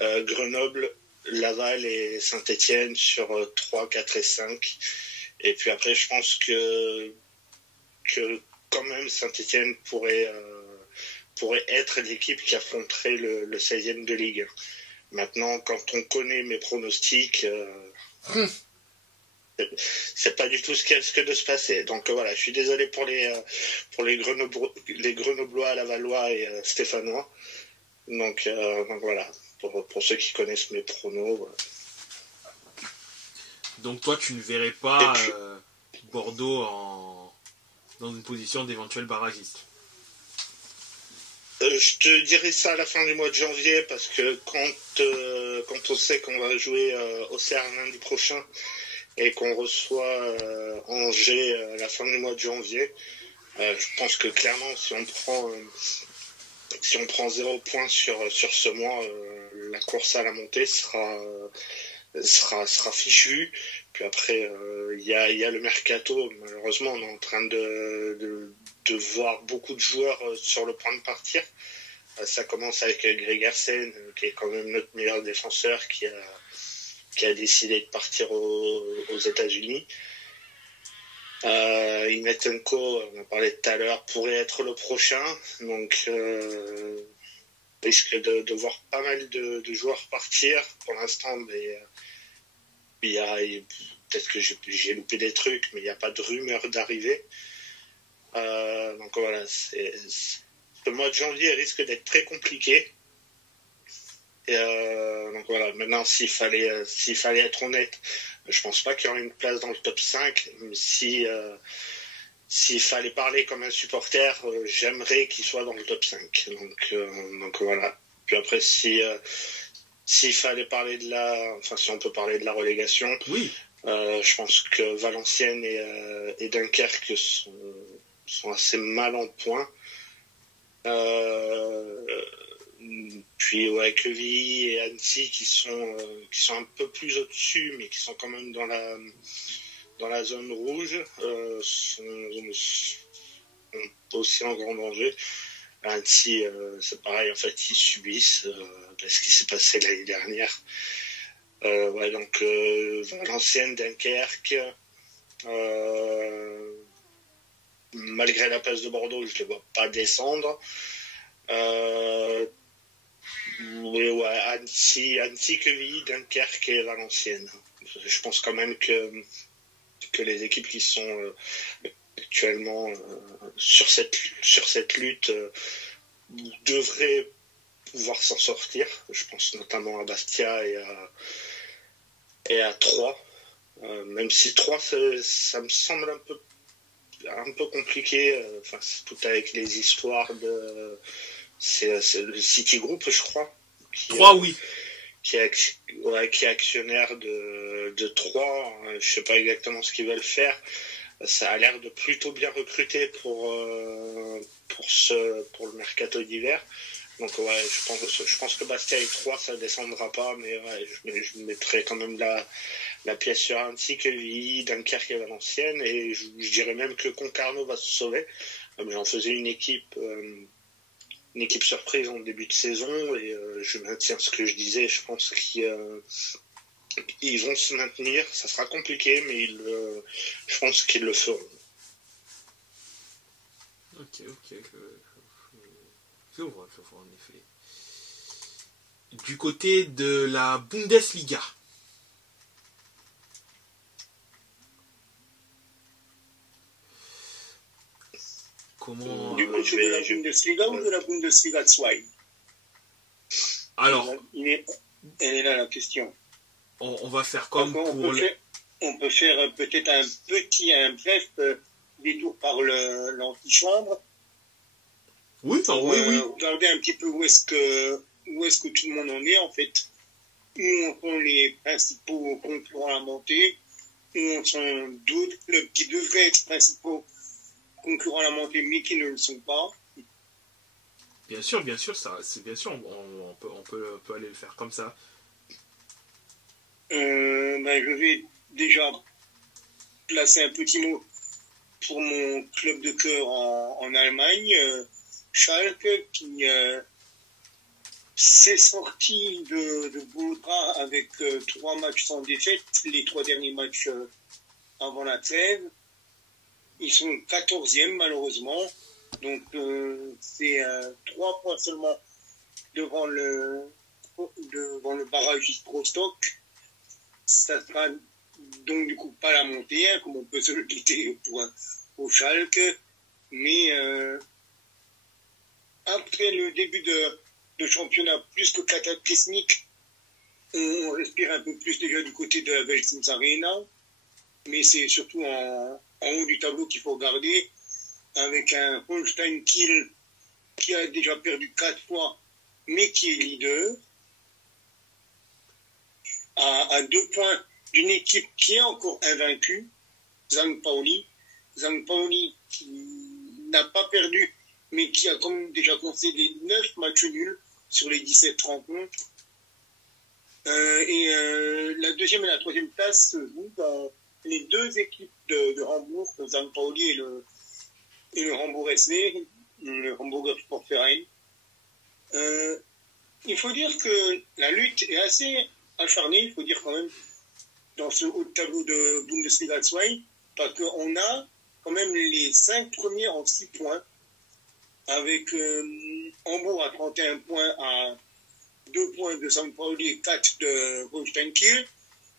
Grenoble, Laval et Saint-Étienne sur 3, 4 et 5. Et puis après, je pense que quand même Saint-Étienne pourrait être l'équipe qui affronterait le 16e de Ligue 1. Maintenant, quand on connaît mes pronostics... c'est pas du tout ce qui risque de se passer. Donc voilà, je suis désolé pour les Grenoblois, Lavallois et Stéphanois. Donc voilà, pour ceux qui connaissent mes pronos. Voilà. Donc toi, tu ne verrais pas Bordeaux dans une position d'éventuel barragiste. Je te dirai ça à la fin du mois de janvier, parce que quand on sait qu'on va jouer Auxerre lundi prochain, et qu'on reçoit Angers à la fin du mois de janvier, je pense que clairement, si on prend 0 points sur ce mois, la course à la montée sera fichue. Puis après, il y a le mercato. Malheureusement, on est en train de voir beaucoup de joueurs sur le point de partir. Ça commence avec Gregersen, qui est quand même notre meilleur défenseur, qui a décidé de partir aux États-Unis. Inetenko, on en parlait tout à l'heure, pourrait être le prochain. Donc, risque de voir pas mal de joueurs partir. Pour l'instant, mais peut-être que j'ai loupé des trucs, mais il n'y a pas de rumeur d'arrivée. Donc voilà, le mois de janvier risque d'être très compliqué. Et donc voilà, maintenant s'il fallait être honnête, je pense pas qu'il y aurait une place dans le top 5. S'il fallait parler comme un supporter, j'aimerais qu'il soit dans le top 5. Donc voilà. Puis après, s'il fallait parler si on peut parler de la relégation, oui. Je pense que Valenciennes et Dunkerque sont assez mal en point. Puis Quevilly et Annecy qui sont un peu plus au-dessus, mais qui sont quand même dans la zone rouge, sont aussi en grand danger. Annecy, c'est pareil, en fait, ils subissent ce qui s'est passé l'année dernière. Donc Valenciennes, Dunkerque, Malgré la place de Bordeaux, je ne les vois pas descendre. Mais ouais, Annecy, Quevilly, Dunkerque et Valenciennes. Je pense quand même que les équipes qui sont actuellement sur cette lutte devraient pouvoir s'en sortir. Je pense notamment à Bastia et à Troyes. Même si Troyes, ça me semble un peu compliqué. Enfin, c'est tout avec les histoires de... C'est le City Group, je crois. Oui. Qui est actionnaire de Troyes. Je sais pas exactement ce qu'ils veulent faire. Ça a l'air de plutôt bien recruter pour le mercato d'hiver. Donc ouais, je pense que Bastia et Troyes, ça ne descendra pas, mais ouais, je mettrai quand même la pièce sur Annecy, Quevilly, Dunkerque et Valenciennes, et je dirais même que Concarneau va se sauver. J'en faisais une équipe surprise en début de saison, et je maintiens ce que je disais. Je pense qu'ils vont se maintenir. Ça sera compliqué, mais je pense qu'ils le feront. Ok. Je vois en effet. Du côté de la Bundesliga. Comment... Du côté de la Bundesliga ou de la Bundesliga 2? Alors... Elle est là la question. On va faire comme on peut faire peut-être un bref détour par l'antichambre. Oui. Regarder un petit peu où est-ce que tout le monde en est, en fait. Où sont les principaux concurrents à monter, où sont d'autres qui devraient être principaux concurrents à la montée, mais qui ne le sont pas. Bien sûr, ça, c'est bien sûr, on peut aller le faire comme ça. Je vais déjà placer un petit mot pour mon club de cœur en Allemagne, Schalke, qui s'est sorti de beaux draps avec 3 matchs sans défaite, les 3 derniers matchs avant la trêve. Ils sont 14e malheureusement, donc c'est 3 points seulement devant le barragiste Rostock. Ça sera donc du coup pas la montée, comme on peut se le douter au Schalke, mais après le début de championnat plus que cataclysmique, on respire un peu plus déjà du côté de la Veltins Arena, mais c'est surtout en haut du tableau qu'il faut regarder, avec un Holstein Kiel qui a déjà perdu 4 fois, mais qui est leader, à 2 points d'une équipe qui est encore invaincue, St. Pauli qui n'a pas perdu, mais qui a quand même déjà concédé 9 matchs nuls sur les 17 rencontres. La deuxième et la troisième place se jouent dans les 2 équipes de Hambourg, St. Pauli et le Hambourg SV, le Hamburger Sportverein. Il faut dire que la lutte est assez acharnée, il faut dire quand même, dans ce haut tableau de Bundesliga 2, parce qu'on a quand même les 5 premiers en 6 points, avec Hambourg à 31 points, à 2 points de St. Pauli et 4 de Holstein Kiel.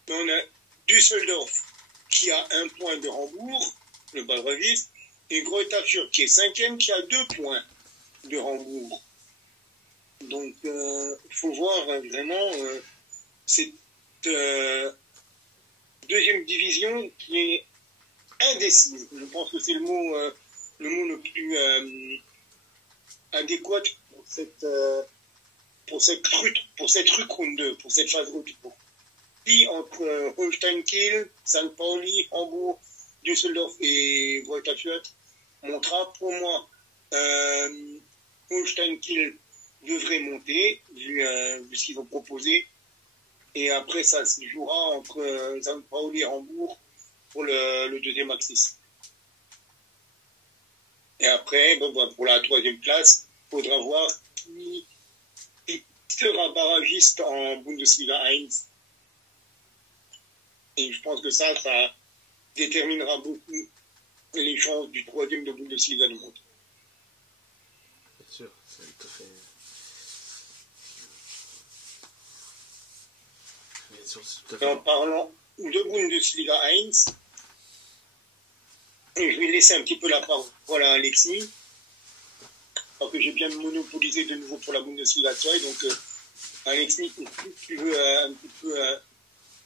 Mais on a Düsseldorf qui a 1 point de Hambourg, le barragiste, et Greuther Fürth qui est 5e, qui a 2 points de Hambourg. Donc, il faut voir vraiment cette deuxième division qui est indécise. Je pense que c'est le mot le plus adéquat pour cette Rückrunde, pour cette phase retour. Puis entre Holstein Kiel, St. Pauli, Hambourg, Düsseldorf et Greuther Fürth montera pour moi Holstein Kiel devrait monter vu ce qu'ils ont proposé, et après ça se jouera entre St. Pauli et Hambourg pour le deuxième axis. Et après pour la troisième place, il faudra voir qui sera barragiste en Bundesliga 1. Et je pense que ça déterminera beaucoup les chances du troisième de Bundesliga du monde. Bien sûr, c'est tout à fait... Bien sûr, c'est tout à fait... Et en parlant de Bundesliga 1, et je vais laisser un petit peu la parole à Alexis, parce que j'ai bien monopolisé de nouveau pour la Bundesliga 2, donc Alexis, si tu veux un petit peu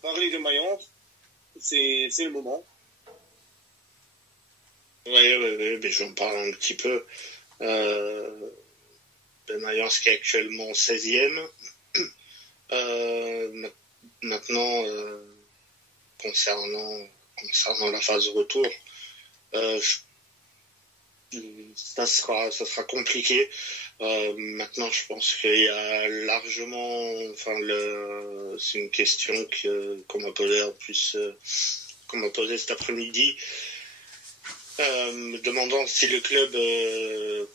parler de Mayence, c'est le moment. Oui, mais j'en parle un petit peu. Mayence qui est actuellement 16e. Maintenant, concernant la phase retour, ça sera compliqué. Maintenant, je pense qu'il y a largement, c'est une question qu'on m'a posée en plus, qu'on m'a posée cet après-midi, me demandant si le club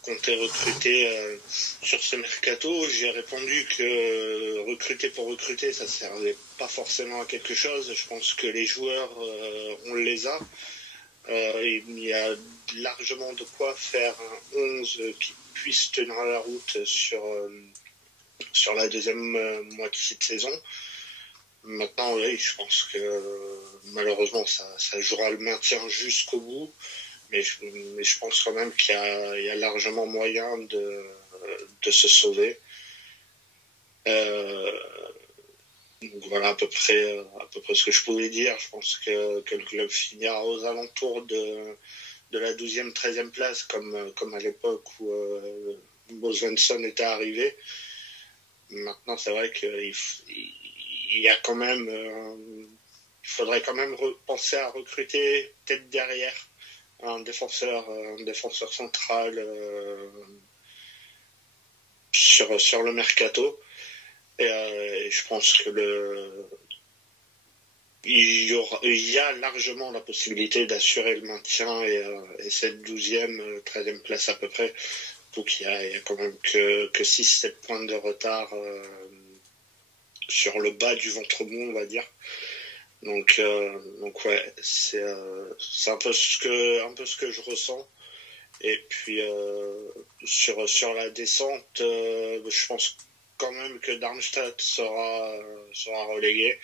comptait recruter sur ce mercato. J'ai répondu que recruter pour recruter, ça servait pas forcément à quelque chose. Je pense que les joueurs, on les a. Il y a largement de quoi faire un 11 qui puisse tenir la route sur la deuxième moitié de saison. Maintenant, oui, je pense que malheureusement, ça jouera le maintien jusqu'au bout. Mais je pense quand même qu'il y a largement moyen de se sauver. Donc voilà à peu près ce que je pouvais dire. Je pense que le club finira aux alentours de la 12e, 13e place, comme à l'époque où Bo Svensson était arrivé. Maintenant, c'est vrai qu'il y a quand même, il faudrait quand même penser à recruter peut-être derrière un défenseur central sur le mercato. Et je pense que il y a largement la possibilité d'assurer le maintien et cette 12e, 13e place à peu près. Donc il y a quand même que 6-7 points de retard sur le bas du ventre mou, on va dire. Donc ouais, c'est un peu ce que je ressens. Et puis sur la descente, je pense quand même que Darmstadt sera relégué.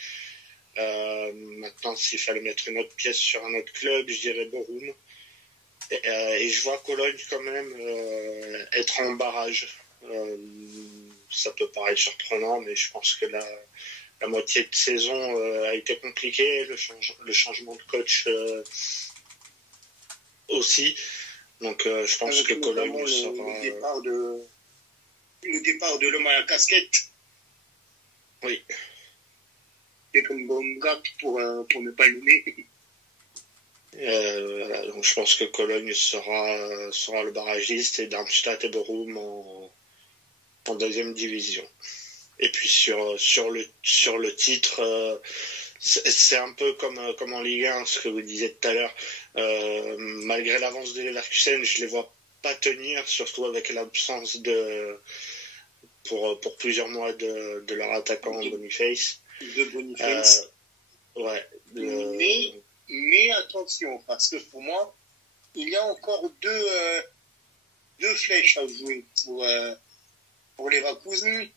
Maintenant, s'il fallait mettre une autre pièce sur un autre club, je dirais Bochum. Et je vois Cologne quand même être en barrage. Ça peut paraître surprenant, mais je pense que la moitié de saison a été compliquée. Le changement de coach aussi. Donc je pense que Cologne sera... Le départ de l'homme à la casquette. Oui. C'est comme Baumgart pour ne pas l'aimer. Donc je pense que Cologne sera le barragiste et Darmstadt et Bochum en deuxième division. Et puis sur le titre, c'est un peu comme en Ligue 1, ce que vous disiez tout à l'heure. Malgré l'avance de Leverkusen, je les vois pas tenir, surtout avec l'absence pour plusieurs mois de leur attaquant Boniface. De Boniface. Ouais. Mais attention, parce que pour moi, il y a encore deux flèches à jouer pour les Leverkusen.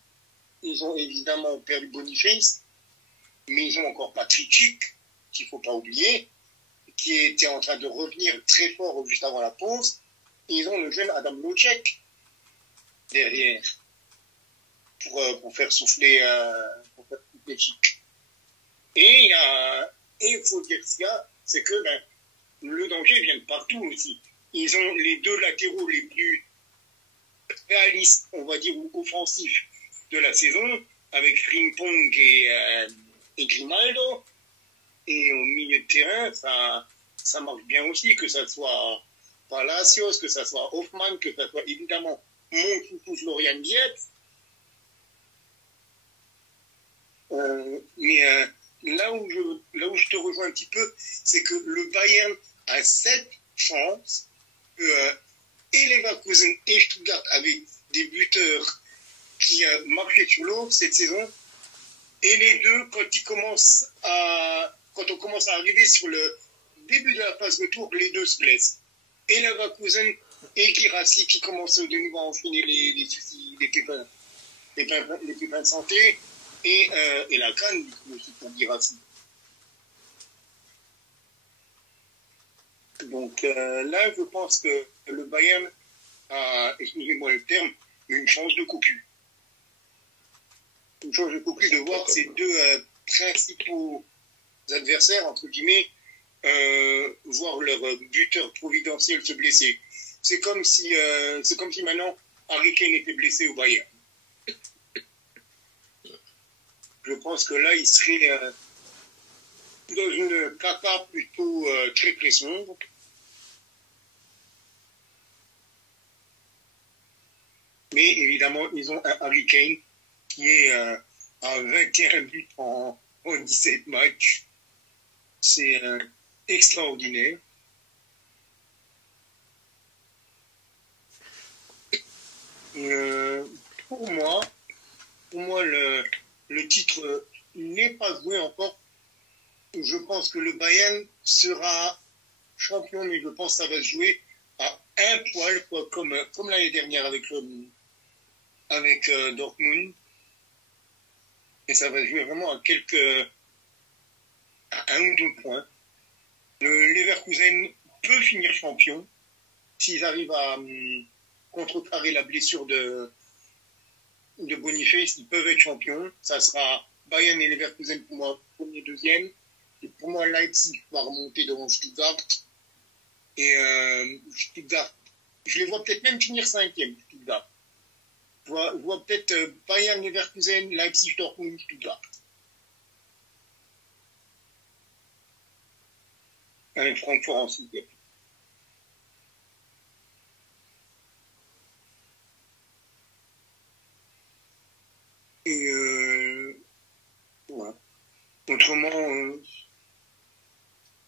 Ils ont évidemment perdu Boniface, mais ils ont encore Patrick Schick, qu'il ne faut pas oublier, qui était en train de revenir très fort juste avant la pause. Et ils ont le jeune Adam Locek derrière pour faire souffler Schick. Et il faut dire ce qu'il y a, c'est que le danger vient de partout aussi. Ils ont les deux latéraux les plus réalistes, on va dire, ou offensifs de la saison, avec Frimpong et Grimaldo. Et au milieu de terrain, ça marche bien aussi, que ça soit Palacios, que ça soit Hoffmann, que ça soit évidemment mon chouchou Florian Dietz. Mais là où je te rejoins un petit peu, c'est que le Bayern a cette chance que et Leverkusen et Stuttgart avaient des buteurs qui marchaient sur l'eau cette saison, et les deux, quand on commence à arriver sur le début de la phase retour, les deux se blessent. Et Leverkusen et Guirassy qui commencent de nouveau à enchaîner les soucis, les pépins de santé. Et la canne, du coup, aussi pour Guirassy. Donc là, je pense que le Bayern a, excusez-moi le terme, une chance de cocu. Une chance de cocu de voir ces deux principaux adversaires, entre guillemets, voir leur buteur providentiel se blesser. C'est comme si maintenant Harry Kane était blessé au Bayern. Je pense que là, il serait dans une caca plutôt très très sombre. Mais évidemment, ils ont un Harry Kane qui est à 21 buts en 17 matchs. C'est extraordinaire. Pour moi, le titre n'est pas joué encore. Je pense que le Bayern sera champion, mais je pense que ça va se jouer à un poil, quoi, comme l'année dernière avec Dortmund. Et ça va se jouer vraiment à un ou deux points. Le Leverkusen peut finir champion s'ils arrivent à contrecarrer la blessure de Boniface. Ils peuvent être champions. Ça sera Bayern et Leverkusen pour moi, premier, deuxième. Et pour moi, Leipzig va remonter devant Stuttgart. Et Stuttgart, je les vois peut-être même finir cinquième, Stuttgart. Je vois peut-être Bayern, Leverkusen, Leipzig, Dortmund, Stuttgart. Avec Francfort en sixième. Et voilà. Autrement,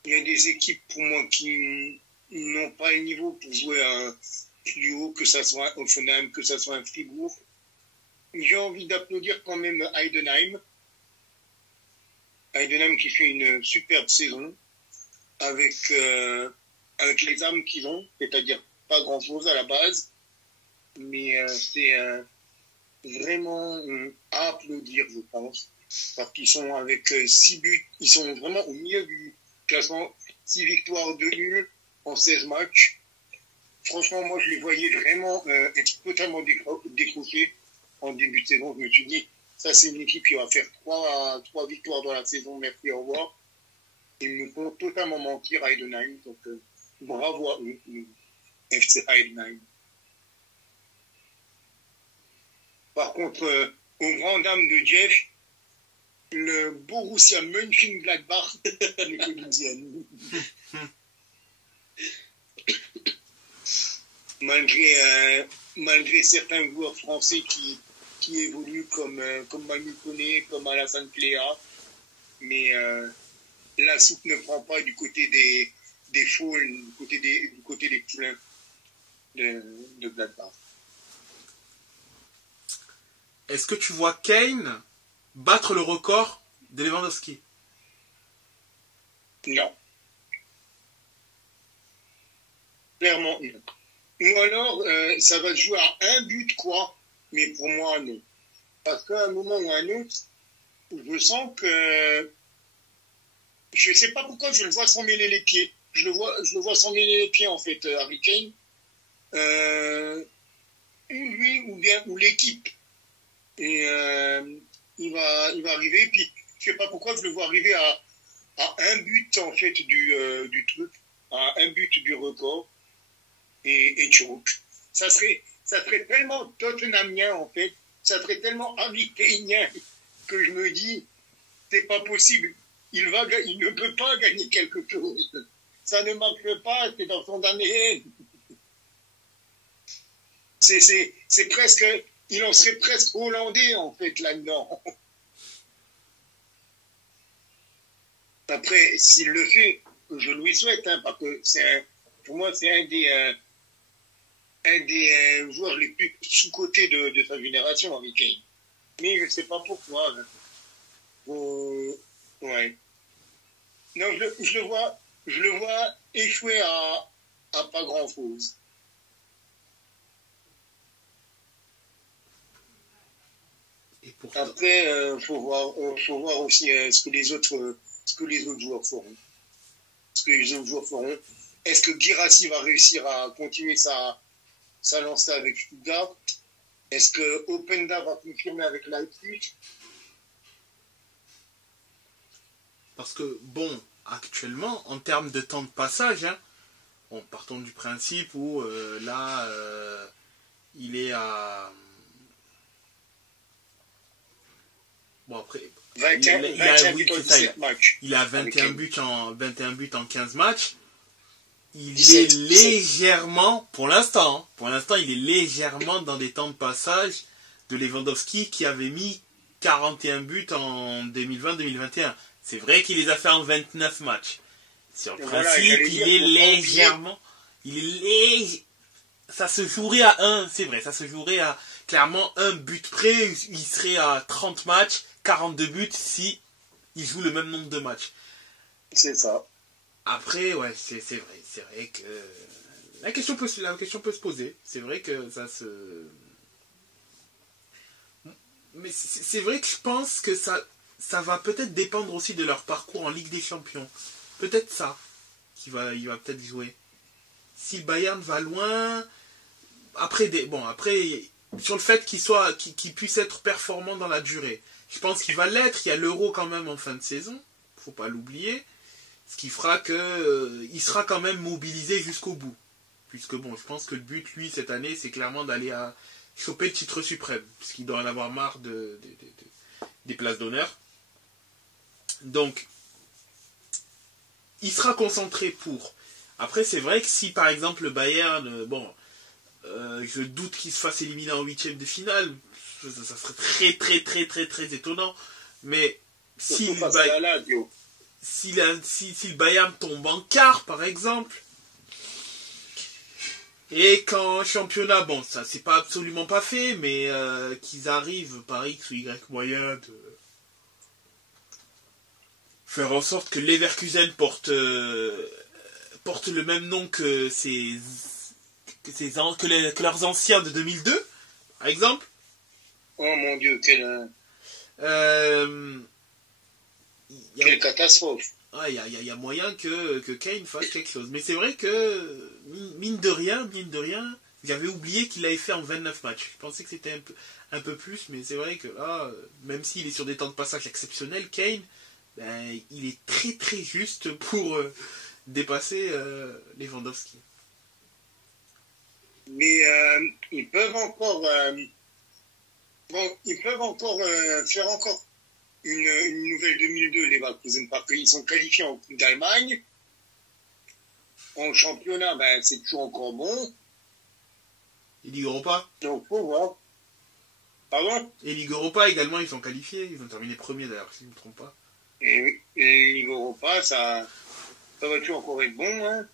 il y a des équipes pour moi qui n'ont pas le niveau pour jouer un plus haut, que ça soit un Offenheim, que ça soit un Fribourg. J'ai envie d'applaudir quand même Heidenheim. Heidenheim qui fait une superbe saison avec les armes qu'ils ont, c'est-à-dire pas grand-chose à la base, mais c'est vraiment à applaudir, je pense, parce qu'ils sont avec 6 buts, ils sont vraiment au milieu du classement, 6 victoires, 2 nuls en 16 matchs. Franchement, moi, je les voyais vraiment être totalement décrochés en début de saison. Je me suis dit, ça, c'est une équipe qui va faire 3 victoires dans la saison, merci, au revoir. Ils me font totalement mentir à Heidenheim, donc bravo à eux, FC Heidenheim. Par contre, aux grandes dames de Jeff, le Borussia Mönchengladbach n'est que 12e. Malgré certains joueurs français qui évoluent comme Manu Koné, comme Alassane Plea, mais la soupe ne prend pas du côté des faules, du côté des poulains de Gladbach. Est-ce que tu vois Kane battre le record de Lewandowski? Non. Clairement, non. Ou alors, ça va se jouer à un but, quoi. Mais pour moi, non. Parce qu'à un moment ou à un autre, je sens que... Je ne sais pas pourquoi je le vois s'en mêler les pieds. Je le vois s'en mêler les pieds, en fait, Harry Kane. Ou lui, ou l'équipe. Et il va arriver. Puis, je ne sais pas pourquoi je le vois arriver à un but, en fait, du truc. À un but du record. Et choke. Ça serait tellement tottenhamien, en fait. Ça serait tellement Harry Kaneien que je me dis, c'est pas possible. Il ne peut pas gagner quelque chose. Ça ne marche pas, c'est dans son ADN. C'est presque, il en serait presque hollandais, en fait, là-dedans. Après, s'il le fait, je lui souhaite, hein, parce que pour moi, c'est un des joueurs les plus sous-cotés de sa génération, Harry Kane. Mais je ne sais pas pourquoi. Hein. Ouais. Non, je je le vois échouer à pas grand-chose. Et pourtant... Après, faut voir aussi ce que les autres joueurs feront. Ce que les autres joueurs feront. Est-ce que Guirassy va réussir à continuer sa lancée avec Stuttgart? Est-ce que Openda va confirmer avec Leipzig? Parce que, bon, actuellement, en termes de temps de passage, hein, bon, partons du principe où il est à... Bon, après... 21 buts en 17 matchs. Il a 21 buts en 15 matchs. Il 17, est légèrement, pour l'instant, il est légèrement dans des temps de passage de Lewandowski qui avait mis 41 buts en 2020-2021. C'est vrai qu'il les a fait en 29 matchs. Sur le principe, il est légèrement... Ça se jouerait à c'est vrai, ça se jouerait à clairement un but près. Il serait à 30 matchs, 42 buts si il joue le même nombre de matchs. C'est ça. Après, ouais, c'est vrai que la question peut se poser. C'est vrai que ça se... Mais c'est vrai que je pense que ça va peut-être dépendre aussi de leur parcours en Ligue des Champions. Peut-être ça il va peut-être jouer. Si le Bayern va loin, après sur le fait qu'il puisse être performant dans la durée. Je pense qu'il va l'être. Il y a l'Euro quand même en fin de saison, faut pas l'oublier. Ce qui fera que il sera quand même mobilisé jusqu'au bout. Puisque bon, je pense que le but, lui, cette année, c'est clairement d'aller à choper le titre suprême. Puisqu'il doit en avoir marre des places d'honneur. Donc, il sera concentré pour. Après, c'est vrai que si, par exemple, le Bayern, je doute qu'il se fasse éliminer en huitième de finale. Ça serait très, très, très, très, très étonnant. Mais si le Bayern tombe en quart, par exemple, et qu'en championnat, bon, ça c'est pas absolument pas fait, mais qu'ils arrivent par X ou Y moyen de faire en sorte que Leverkusen porte le même nom que leurs anciens de 2002, par exemple. Oh mon Dieu, quelle catastrophe. Il y a moyen que Kane fasse quelque chose. Mais c'est vrai que, mine de rien, j'avais oublié qu'il l'avait fait en 29 matchs. Je pensais que c'était un peu plus, mais c'est vrai que là, même s'il est sur des temps de passage exceptionnels, Kane, il est très très juste pour dépasser Lewandowski. Mais ils peuvent encore faire encore une nouvelle 2002, les Leverkusen, parce qu'ils sont qualifiés en Coupe d'Allemagne. En championnat, c'est toujours encore bon. Et Ligue Europa. Donc, faut voir. Pardon? Et Ligue Europa également, ils sont qualifiés. Ils ont terminé premier d'ailleurs, si je ne me trompe pas. Et Ligue Europa, ça va toujours encore être bon, hein.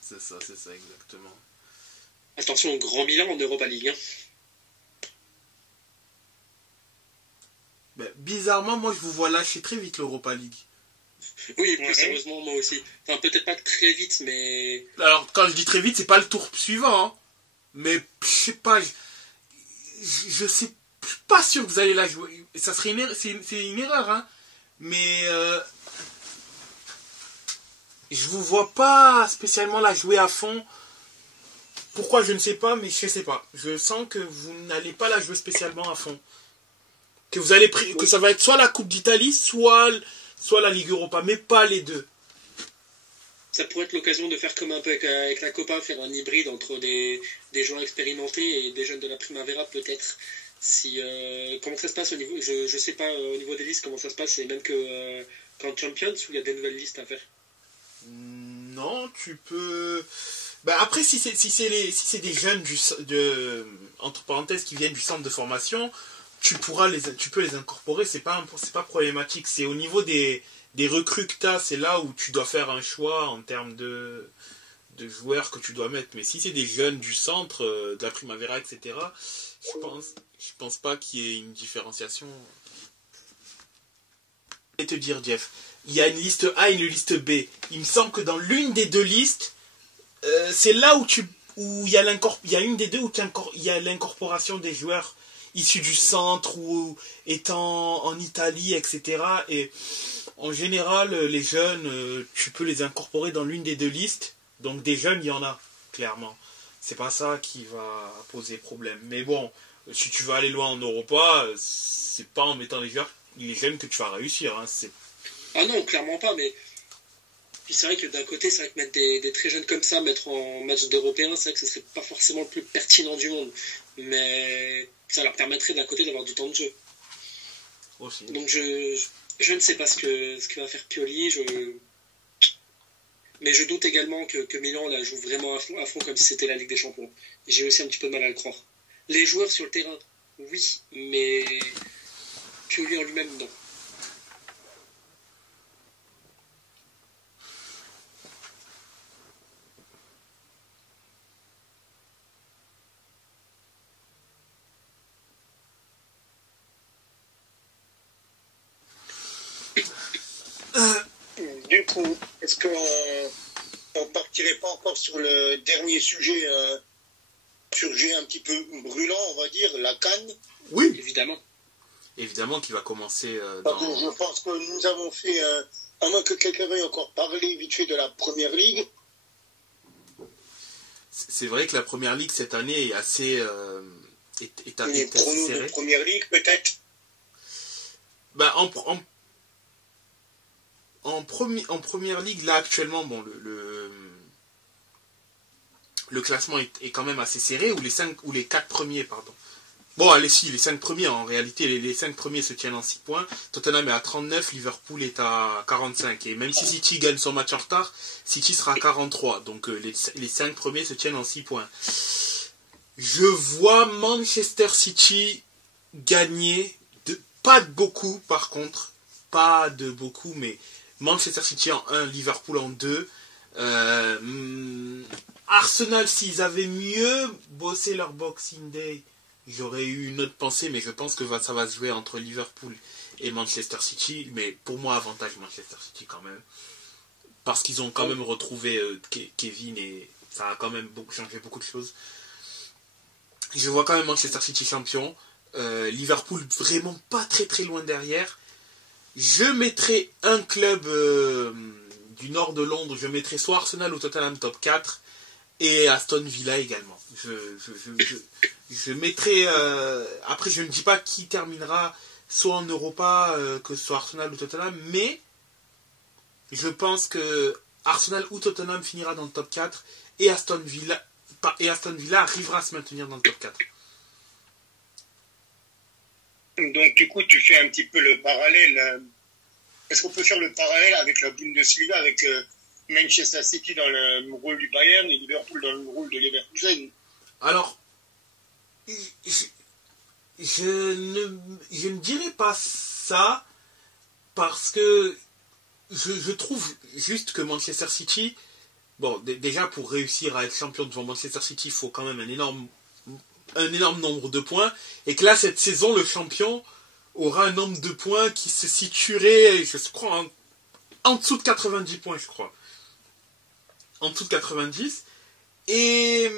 C'est ça, exactement. Attention au Grand Milan en Europa League. Hein. Bizarrement, moi je vous vois lâcher très vite l'Europa League. Oui, plus sérieusement, moi aussi. Enfin, peut-être pas très vite, mais... Alors, quand je dis très vite, c'est pas le tour suivant, hein. Mais, je sais pas, je suis pas sûr que vous allez la jouer. Ça serait c'est une erreur, hein. Mais, je vous vois pas spécialement la jouer à fond. Pourquoi, je ne sais pas, mais je sais pas. Je sens que vous n'allez pas la jouer spécialement à fond. Que ça va être soit la Coupe d'Italie, soit la Ligue Europa, mais pas les deux. Ça pourrait être l'occasion de faire comme un peu avec la Copa, faire un hybride entre des joueurs expérimentés et des jeunes de la Primavera, peut-être. Comment ça se passe au niveau... Je sais pas au niveau des listes comment ça se passe, c'est même qu'en Champions où il y a des nouvelles listes à faire. Non, tu peux... après, si c'est des jeunes entre parenthèses qui viennent du centre de formation... Tu peux les incorporer, c'est pas problématique. C'est au niveau des recrues que tu as, c'est là où tu dois faire un choix en termes de joueurs que tu dois mettre. Mais si c'est des jeunes du centre, de la Primavera, etc., je pense pas qu'il y ait une différenciation. Je vais te dire, Jeff, il y a une liste A et une liste B. Il me semble que dans l'une des deux listes, c'est là où il y a une des deux où il y a l'incorporation des joueurs issus du centre ou étant en Italie, etc. Et en général, les jeunes, tu peux les incorporer dans l'une des deux listes. Donc des jeunes, il y en a, clairement. C'est pas ça qui va poser problème. Mais bon, si tu veux aller loin en Europa, c'est pas en mettant les jeunes que tu vas réussir. Hein. Ah non, clairement pas, mais puis c'est vrai que d'un côté, c'est vrai que mettre des très jeunes comme ça, mettre en match d'Européens, c'est vrai que ce serait pas forcément le plus pertinent du monde. Mais ça leur permettrait d'un côté d'avoir du temps de jeu. Aussi. Donc je ne sais pas ce que va faire Pioli. Mais je doute également que Milan la joue vraiment à fond comme si c'était la Ligue des Champions. J'ai aussi un petit peu de mal à le croire. Les joueurs sur le terrain, oui, mais Pioli en lui-même, non. Du coup, est-ce qu'on partirait pas encore sur le dernier sujet un petit peu brûlant, on va dire, la CAN? Oui, Évidemment. évidemment qu'il va commencer Parce que je pense que nous avons fait, à moins que quelqu'un veuille encore parler vite fait de la Première Ligue. C'est vrai que la Première Ligue cette année est assez Les assez pronos de serrée. Première Ligue, peut-être. Bah, en Première Ligue, là actuellement, bon, le classement est quand même assez serré, ou les 4 premiers, pardon. Bon, allez, si, les 5 premiers, en réalité, les 5 premiers se tiennent en 6 points. Tottenham est à 39, Liverpool est à 45. Et même si City gagne son match en retard, City sera à 43. Donc les 5 premiers se tiennent en 6 points. Je vois Manchester City gagner, pas de beaucoup par contre, pas de beaucoup, mais Manchester City en 1, Liverpool en 2. Arsenal, s'ils avaient mieux bossé leur Boxing Day, j'aurais eu une autre pensée, mais je pense que ça va se jouer entre Liverpool et Manchester City. Mais pour moi, avantage Manchester City quand même. Parce qu'ils ont quand même retrouvé Kevin et ça a quand même changé beaucoup de choses. Je vois quand même Manchester City champion. Liverpool vraiment pas très très loin derrière. Je mettrai un club du nord de Londres. Je mettrai soit Arsenal ou Tottenham top 4. Et Aston Villa également. Je mettrai... après, je ne dis pas qui terminera soit en Europa, que ce soit Arsenal ou Tottenham, mais je pense que Arsenal ou Tottenham finira dans le top 4 et Aston Villa arrivera à se maintenir dans le top 4. Donc, du coup, tu fais un petit peu le parallèle. Est-ce qu'on peut faire le parallèle avec la Bundesliga, avec Manchester City dans le rôle du Bayern et Liverpool dans le rôle de Leverkusen? Alors, je ne dirais pas ça parce que je trouve juste que Manchester City, bon, déjà pour réussir à être champion devant Manchester City, il faut quand même un énorme nombre de points, et que là, cette saison, le champion aura un nombre de points qui se situerait, je crois, en dessous de 90 points, je crois. En dessous de 90. Et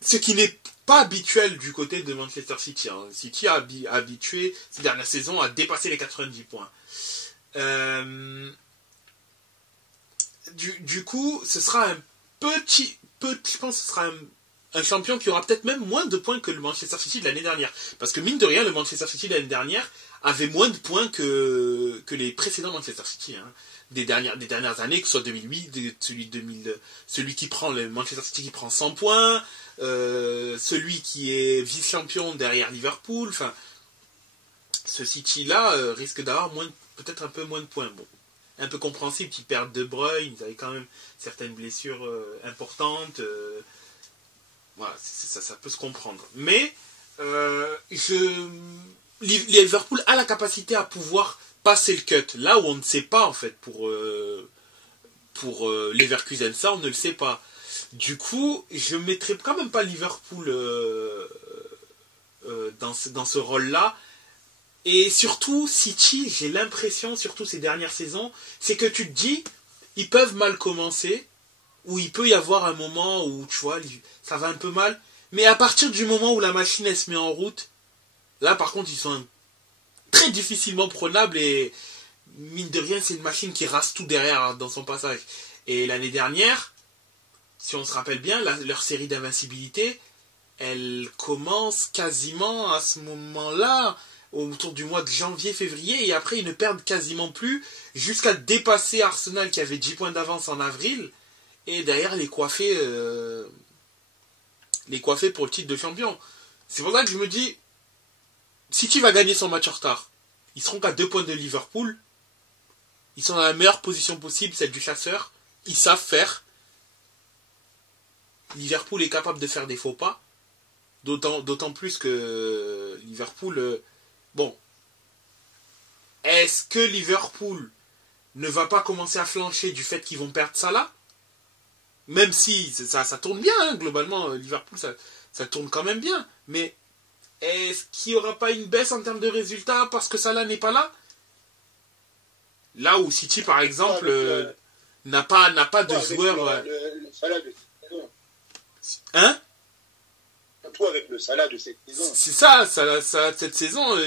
ce qui n'est pas habituel du côté de Manchester City. Hein. City a habitué ces dernières saisons à dépasser les 90 points. Du coup, ce sera un petit, je pense que ce sera un champion qui aura peut-être même moins de points que le Manchester City de l'année dernière. Parce que mine de rien, le Manchester City de l'année dernière avait moins de points que les précédents Manchester City. Hein. Des dernières années, que ce soit 2008, celui qui prend le Manchester City qui prend 100 points, celui qui est vice-champion derrière Liverpool. Enfin, ce City-là risque d'avoir peut-être un peu moins de points. Bon, un peu compréhensible qu'ils perdent De Bruyne, ils avaient quand même certaines blessures importantes. Voilà, ça peut se comprendre. Mais Liverpool a la capacité à pouvoir passer le cut. Là où on ne sait pas, en fait, pour Leverkusen, ça, on ne le sait pas. Du coup, je ne mettrai quand même pas Liverpool dans ce rôle-là. Et surtout, City, j'ai l'impression, surtout ces dernières saisons, c'est que tu te dis, ils peuvent mal commencer, ou il peut y avoir un moment où, tu vois, ça va un peu mal, mais à partir du moment où la machine, elle se met en route, là, par contre, ils sont très difficilement prenables, et mine de rien, c'est une machine qui rase tout derrière dans son passage. Et l'année dernière, si on se rappelle bien, leur série d'invincibilité, elle commence quasiment à ce moment-là, autour du mois de janvier-février, et après ils ne perdent quasiment plus, jusqu'à dépasser Arsenal qui avait 10 points d'avance en avril, et derrière les coiffer pour le titre de champion. C'est pour ça que je me dis, City va gagner son match en retard. Ils seront qu'à 2 points de Liverpool, ils sont dans la meilleure position possible, celle du chasseur, ils savent faire. Liverpool est capable de faire des faux pas, d'autant plus que Liverpool... Bon, est-ce que Liverpool ne va pas commencer à flancher du fait qu'ils vont perdre Salah? Même si ça tourne bien, hein, globalement, Liverpool, ça tourne quand même bien. Mais est-ce qu'il n'y aura pas une baisse en termes de résultats parce que Salah n'est pas là? Là où City, par exemple, n'a pas de joueur... Le Salah de cette saison. Hein? Surtout avec le Salah de cette saison. C'est ça, cette saison,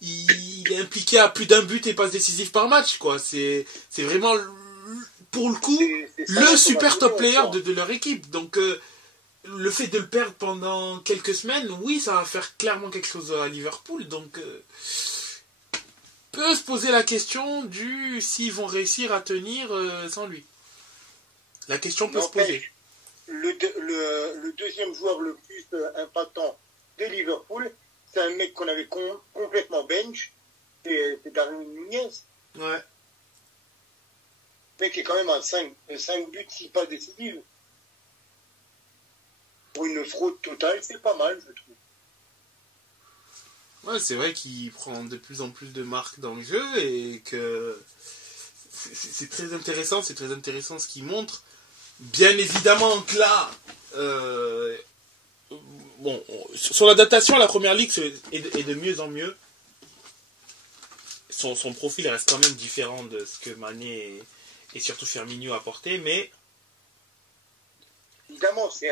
il est impliqué à plus d'un but et passe décisif par match, quoi. C'est vraiment, pour le coup, le super top player de leur équipe. Donc, le fait de le perdre pendant quelques semaines, oui, ça va faire clairement quelque chose à Liverpool. Donc, peut se poser la question s'ils vont réussir à tenir sans lui. La question peut se poser. Le deuxième joueur le plus impactant de Liverpool, c'est un mec qu'on avait complètement bench, c'est Darwin Nunez. Ouais. Le mec est quand même à 5 buts, 6 passes décisives. Pour une fraude totale, c'est pas mal, je trouve. Ouais, c'est vrai qu'il prend de plus en plus de marques dans le jeu et que c'est très intéressant ce qu'il montre. Bien évidemment que là, bon, sur l'adaptation à la première ligue est de mieux en mieux. Son profil reste quand même différent de ce que Mané et surtout Firmino apportaient, mais évidemment, c'est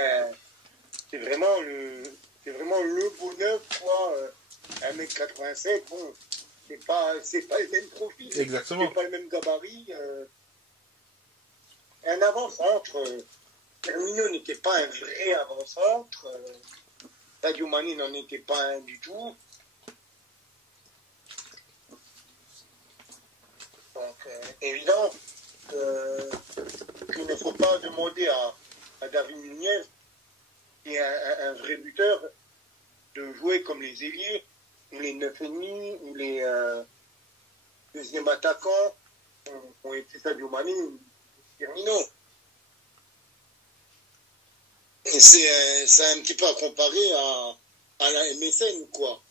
vraiment le bonheur, quoi. 1m87, bon, c'est pas le même profil. Exactement. C'est pas le même gabarit. Un avant-centre, Firmino n'était pas un vrai avant-centre. Sadio Mané n'en était pas un du tout. Donc, évidemment, qu'il ne faut pas demander à David Nunez, qui est un vrai buteur, de jouer comme les ailiers, ou les 9,5, ou les deuxièmes attaquants, ont été Sadio Mané ou Firmino. Et c'est un petit peu à comparer à la MSN, quoi.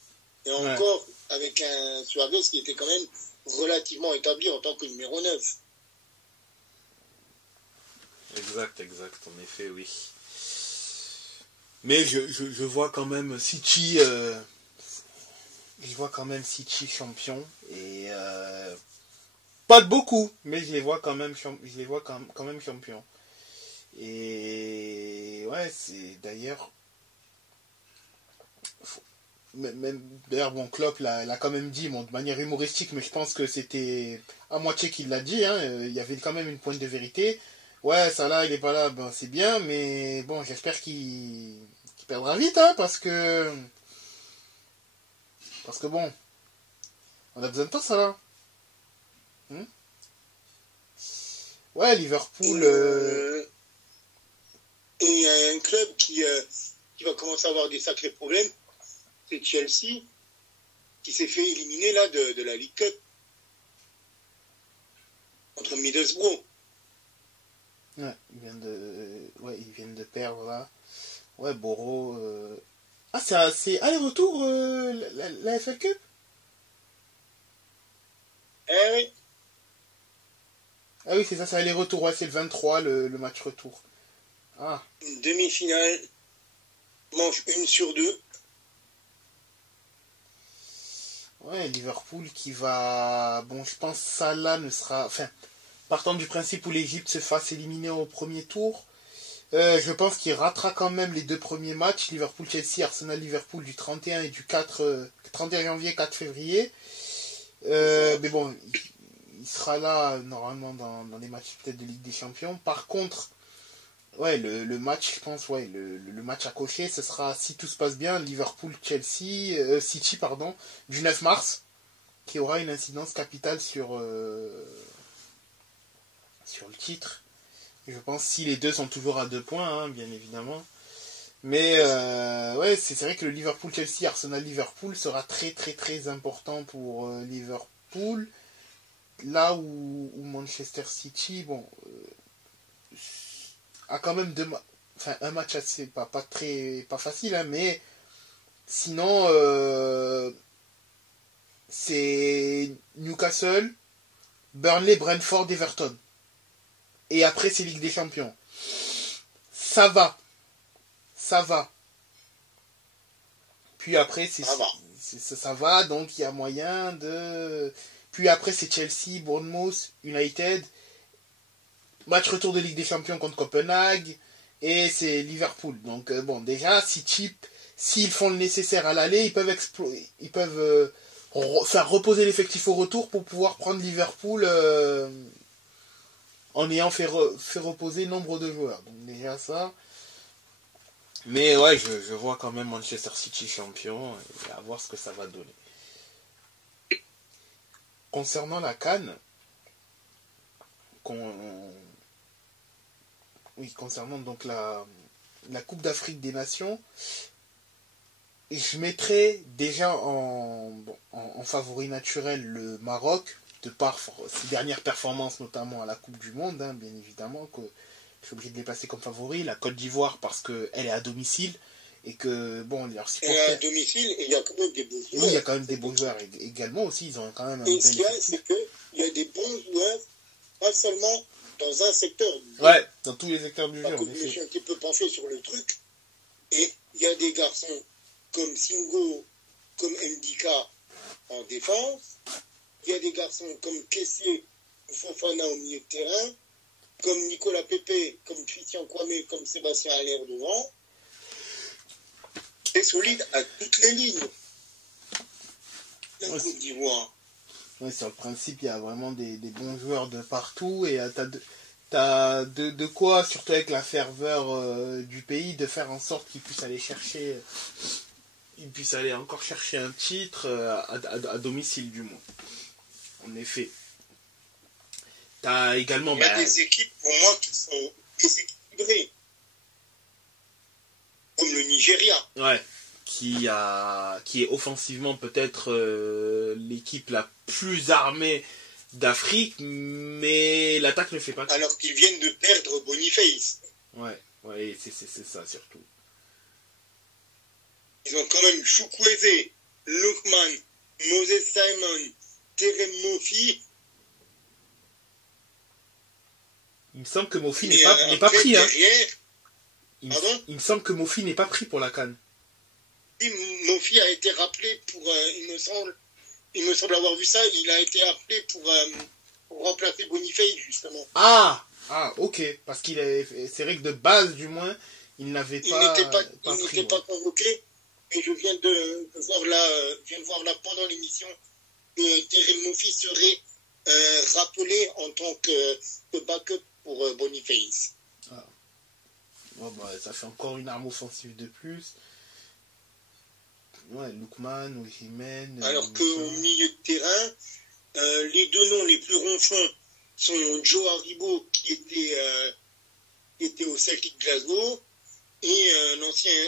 Et encore, avec un Suarez qui était quand même relativement établi en tant que numéro 9. Exact, en effet, oui. Mais je vois quand même City, champion et pas de beaucoup, mais je les vois quand même champions. Et ouais, c'est d'ailleurs d'ailleurs bon, Klopp l'a quand même dit, bon, de manière humoristique, mais je pense que c'était à moitié qu'il l'a dit, hein, il y avait quand même une pointe de vérité. Ouais, ça là, il est pas là, ben c'est bien, mais bon, j'espère qu'il perdra vite, hein, parce que bon, on a besoin de toi, ça là. Ouais, Liverpool. Et un club qui va commencer à avoir des sacrés problèmes, c'est Chelsea, qui s'est fait éliminer là de la League Cup contre Middlesbrough. Ouais, ils viennent de perdre là. Ouais, Boro. Ah, c'est aller-retour la FA Cup? Eh oui. Ah oui, c'est ça, c'est aller-retour. Ouais, c'est le 23, le match retour. Ah. Une demi-finale, manche 1 sur 2. Ouais, Liverpool qui va... Bon, je pense que Salah ne sera... Enfin, partant du principe où l'Égypte se fasse éliminer au premier tour, je pense qu'il ratera quand même les 2 premiers matchs, Liverpool-Chelsea, Arsenal-Liverpool du 31 et du 31 janvier, 4 février. Mais bon, il sera là normalement dans les matchs peut-être de Ligue des Champions. Par contre, ouais, le match, je pense, ouais, le match à cocher, ce sera, si tout se passe bien, Liverpool-Chelsea, City, pardon, du 9 mars, qui aura une incidence capitale sur le titre. Et je pense si les deux sont toujours à 2 points, hein, bien évidemment. Mais ouais, c'est vrai que le Liverpool-Chelsea, Arsenal-Liverpool sera très très très important pour Liverpool. Là où Manchester City, bon, a quand même un match assez pas facile, hein, mais sinon c'est Newcastle, Burnley, Brentford, Everton. Et après, c'est Ligue des Champions. Ça va. Puis après, ça va, donc il y a moyen de... Puis après, c'est Chelsea, Bournemouth, United. Match retour de Ligue des Champions contre Copenhague. Et c'est Liverpool. Donc bon, déjà, s'ils font le nécessaire à l'aller, ils peuvent faire reposer l'effectif au retour pour pouvoir prendre Liverpool... en ayant fait reposer nombre de joueurs. Donc déjà ça. Mais ouais, je vois quand même Manchester City champion et à voir ce que ça va donner. Concernant la CAN, concernant donc la Coupe d'Afrique des Nations, je mettrais déjà en favori naturel le Maroc, de par ses dernières performances, notamment à la Coupe du Monde, hein, bien évidemment, que je suis obligé de les passer comme favori. La Côte d'Ivoire, parce qu'elle est à domicile, et que, bon, leurs supporters... Elle est à domicile, et il y a quand même des bons joueurs. Oui, il y a quand même des bons joueurs également aussi, ils ont quand même un et ce qu'il y a, c'est qu'il y a des bons joueurs, pas seulement dans un secteur. Ouais, dans tous les secteurs du jeu, en effet. Je me suis un petit peu penché sur le truc, et il y a des garçons comme Singo, comme Ndika en défense. Il y a des garçons comme Kessié ou Fofana au milieu de terrain, comme Nicolas Pepe, comme Christian Kwame, comme Sébastien Haller devant. C'est solide à toutes les lignes. La Côte d'Ivoire. Ouais, sur le principe, il y a vraiment des bons joueurs de partout et t'as de quoi, surtout avec la ferveur du pays, de faire en sorte qu'ils puissent aller encore chercher un titre à domicile du moins. En effet. T'as également... Il y a des équipes, pour moi, qui sont déséquilibrées. Comme le Nigeria. Ouais. Qui est offensivement peut-être l'équipe la plus armée d'Afrique, mais l'attaque ne fait pas... Alors qu'ils viennent de perdre Boniface. Ouais, c'est ça surtout. Ils ont quand même Chukwueze, Lookman, Moses Simon, Terem Mofi. Il me semble que Mofi n'est pas pris. Hein. Il me semble que Mofi n'est pas pris pour la CAN. Mofi a été rappelé pour, il me semble avoir vu ça, il a été appelé pour remplacer Boniface justement. Ah, ok, parce c'est vrai que de base du moins, il n'avait pas. Il n'était pas convoqué. Et je viens de voir là pendant l'émission que Terem Mofi serait rappelé en tant que backup pour Boniface. Ah. Bon, bah, ça fait encore une arme offensive de plus. Ouais, Lookman, Osimhen... Alors qu'au milieu de terrain, les deux noms les plus ronflants sont Joe Haribo, qui était au Celtic Glasgow, et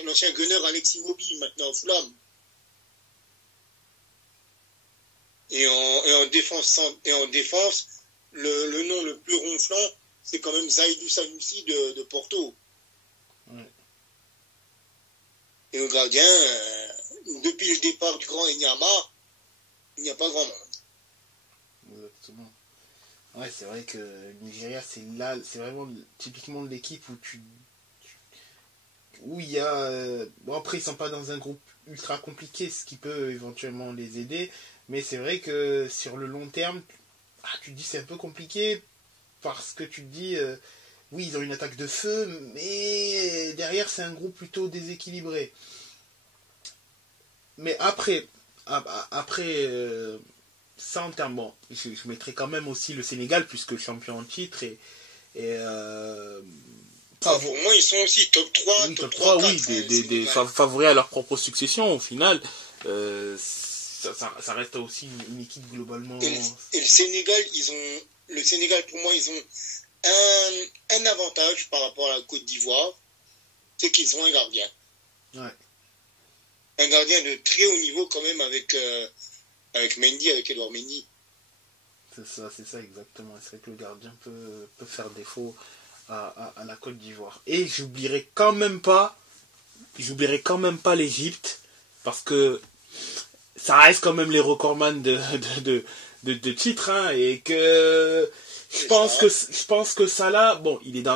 l'ancien gunner Alexis Iwobi, maintenant au Fulham. Et en défense, le nom le plus ronflant, c'est quand même Zaidou Sanusi de Porto. Ouais. Et le gardien, depuis le départ du grand Enyama, il n'y a pas grand monde. Exactement. Ouais, c'est vrai que le Nigeria, c'est vraiment typiquement l'équipe où il y a... Bon, après, ils sont pas dans un groupe ultra compliqué, ce qui peut éventuellement les aider. Mais c'est vrai que sur le long terme, tu te dis c'est un peu compliqué parce que tu te dis oui, ils ont une attaque de feu, mais derrière c'est un groupe plutôt déséquilibré. Mais après ça en termes, bon, je mettrai quand même aussi le Sénégal puisque champion en titre pour moi, ils sont aussi top 3, oui, top 3, 4. Oui, des favoris à leur propre succession au final. Ça reste aussi une équipe globalement. Et le Sénégal, le Sénégal, pour moi, ils ont un avantage par rapport à la Côte d'Ivoire, c'est qu'ils ont un gardien. Ouais. Un gardien de très haut niveau quand même avec Mendy, avec Edouard Mendy. C'est ça exactement. C'est vrai que le gardien peut faire défaut à la Côte d'Ivoire. Et j'oublierai quand même pas l'Égypte parce que ça reste quand même les recordman de titres, hein, et que je pense que Salah, bon, il est dans